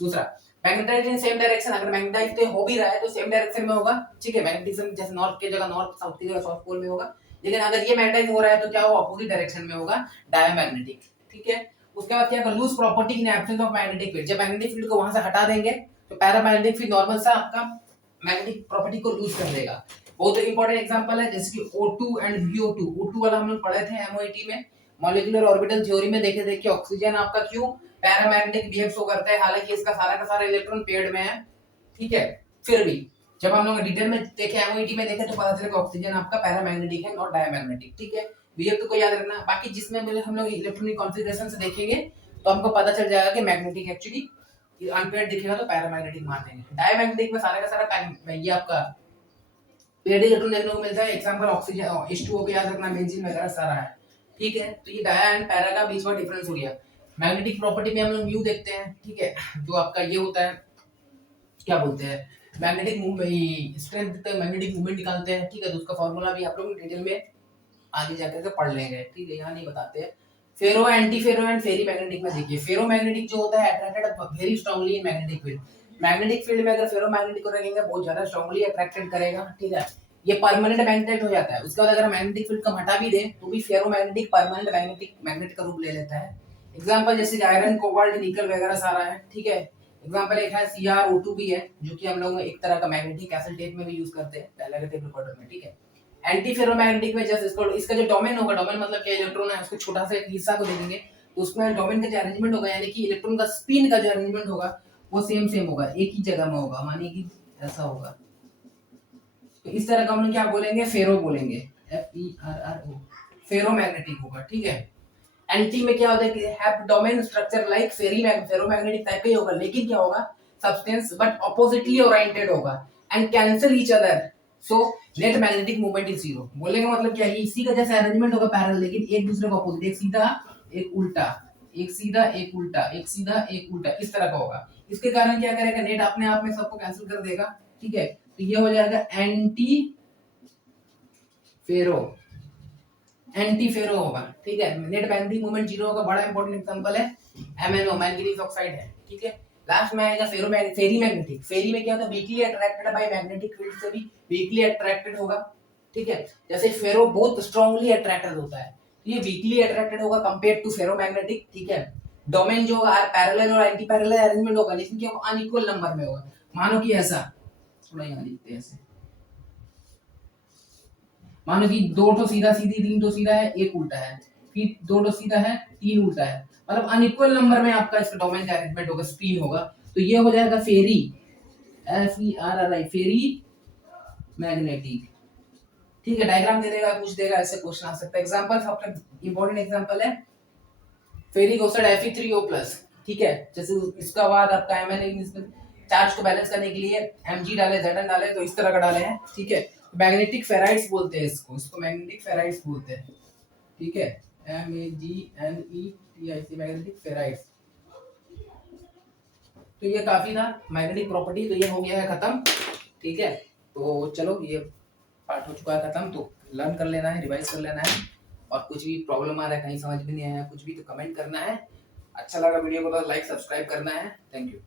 दूसरा मैग्नेटाइज इन सेम डायरेक्शन। अगर मैग्नेटाइज हो भी रहा है तो सेम डायरेक्शन में होगा। ठीक है, मैग्नेटिज्म जैसे नॉर्थ की जगह नॉर्थ, साउथ की जगह साउथ पोल में होगा। लेकिन अगर ये मैग्नेटाइज हो रहा है तो क्या होगा, अपोजिट डायरेक्शन में होगा, डायमैग्नेटिक। ठीक है, उसके बाद क्या, loose property in absence of magnetic field. जब मैग्नेटिक फील्ड को वहां से हटा देंगे तो पैरामैग्नेटिक फील्ड नॉर्मल सा आपका मैग्नेटिक प्रॉपर्टी को लूज कर देगा। बहुत इंपॉर्टेंट एग्जांपल है जैसे कि O2 एंड VO2। O2 वाला हम लोग पढ़े थे MOET में, मॉलिक्यूलर ऑर्बिटल थ्योरी में देखे थे कि ऑक्सीजन आपका क्यों पैरामैग्नेटिक बिहेव सो करता है, हालांकि इसका सारा का सारा इलेक्ट्रॉन पेयर्ड में है। ठीक है, फिर भी जब हम लोग डिटेल में देखे, MOET में देखे, तो पता चला कि ऑक्सीजन आपका पैरामैग्नेटिक है, नॉट डायमैग्नेटिक। ठीक है, बिहेव को याद रखना। बाकी जिसमें हम लोग इलेक्ट्रॉनिक कॉन्फ़िगरेशन से देखेंगे तो हमको पता चल जाएगा कि मैग्नेटिक एक्चुअली अनपेयर्ड दिखेगा तो पैरामैग्नेटिक मान देंगे। डायमैग्नेटिक में सारा का सारा ये आपका पेयर्ड इलेक्ट्रॉन देखने को मिलता है। एग्जांपल ऑक्सीजन H2O को याद रखना, बेंजीन वगैरह सारा है। ठीक है, तो ये डाया एंड पैरा का बीच में डिफरेंस हो गया। मैग्नेटिक प्रॉपर्टी में हम लोग म्यू देखते हैं। ठीक है, जो आपका ये होता है, क्या बोलते हैं, magnetic movement strength, magnetic movement निकालते हैं। ठीक है, तो उसका फार्मूला भी आप लोग डिटेल में आगे जाकर के पढ़ लेंगे। ठीक है, यहाँ नहीं बताते हैं। Ferro, anti ferro and ferri magnetic में देखिए, फेरो मैग्नेटिक जो होता है attracted very strongly in magnetic field. Magnetic field में अगर फेरो मैग्नेटिक को रखेंगे बहुत ज्यादा स्ट्रांगली अट्रैक्टेड करेगा। ठीक है, ये परमानेंट मैग्नेट हो जाता है। उसके बाद अगर मैग्नेटिक फील्ड को हटा भी दे तो भी फेरो मैग्नेटिक परमानेंट मैग्नेट का रूप ले लेता है। एग्जांपल जैसे आयरन, कोबाल्ट, निकल वगैरह सारा है। ठीक है, एग्जांपल एक है CrO2 भी है, जो कि हम लोग एक तरह का मैग्नेटिक एसिड में भी यूज करते हैं डाइलेक्ट्रिक टेप रिकॉर्डर में। ठीक है, एंटी फेरोमैग्नेटिक में जैसे इसका जो डोमेन होगा, डोमेन मतलब क्या, इलेक्ट्रॉन है, उसको छोटा सा एक हिस्सा को देखेंगे तो उसमें डोमेन का जो अरेंजमेंट होगा, यानी कि इलेक्ट्रॉन का स्पिन का जो अरेंजमेंट होगा वो सेम होगा, एक ही जगह में होगा, मानिए कि ऐसा होगा। तो इस तरह का हम लोग क्या बोलेंगे, फेरो बोलेंगे, FERRO, फेरोमैग्नेटिक होगा। ठीक है, एंटी में क्या होता है कि have domain structure like ferromagnetic type का ही होगा, लेकिन क्या होगा, सब्सटेंस बट ऑपोजिटली ओरिएंटेड होगा and cancel each other, so net magnetic movement is zero. बोलने का मतलब क्या है, इसी का जैसे अरेंजमेंट होगा पैरेलल, लेकिन एक दूसरे को अपोजिट, एक सीधा एक उल्टा, एक सीधा एक उल्टा, एक सीधा एक उल्टा, इस तरह का होगा। इसके कारण क्या करेगा, नेट अपने आप में सबको कैंसिल कर देगा। ठीक है, तो ये हो जाएगा एंटी फेरो, एंटी फेरो होगा। ठीक है, नेट मैग्नेटिक मोमेंट जीरो होगा। बड़ा इंपॉर्टेंट एग्जांपल है MnO, मैंगनीज ऑक्साइड है। ठीक है, लास्ट में आएगा फेरी मैग्नेटिक। फेरी में क्या होता है, weekly attracted by magnetic field से भी वीकली अट्रैक्टेड होगा। ठीक है, जैसे फेरो बहुत स्ट्रांगली अट्रैक्टेड होता है, ये वीकली अट्रैक्टेड होगा कंपेयर्ड टू फेरोमैग्नेटिक। ठीक है, डोमेन जो होगा पैरेलल और एंटी पैरेलल अरेंजमेंट होगा, लेकिन क्या होगा, अनइक्वल नंबर में होगा। मानो कि ऐसा, थोड़ा यहाँ लिखते हैं ऐसे, मानो कि 2 तो सीधा सीधी, 3 तो सीधा है, एक उल्टा है, फिर 2 तो सीधा है, 3 उल्टा है, मतलब अनइक्वल नंबर में आपका इसका डोमेन का अरेंजमेंट होगा, स्पिन होगा। तो ये हो जाएगा फेरी, FERRI, फेरी मैग्नेटिक। ठीक है, डायग्राम दे देगा, कुछ देगा, ऐसे क्वेश्चन आ सकता है। एग्जांपल, सबसे इंपॉर्टेंट एग्जांपल है फेरिक ऑक्साइड Fe3O+। ठीक है, जैसे इसका बाद आपका Mn चार्ज को बैलेंस करने के लिए Mg डाले, Zn डाले, तो इस तरह का डाले हैं। ठीक है, मैग्नेटिक फेराइड्स बोलते हैं इसको मैग्नेटिक फेराइड्स बोलते हैं। ठीक है, MAGNETIC, मैग्नेटिक फेराइड्स। तो ये काफी था मैग्नेटिक प्रॉपर्टी, तो ये हो गया है खत्म। ठीक है, तो चलो ये पार्ट हो चुका है खत्म, तो लर्न कर लेना है, रिवाइज कर लेना है। और कुछ भी प्रॉब्लम आ रहा है, कहीं समझ में नहीं आया कुछ भी, तो कमेंट करना है। अच्छा लगा वीडियो को तो लाइक सब्सक्राइब करना है। Thank you.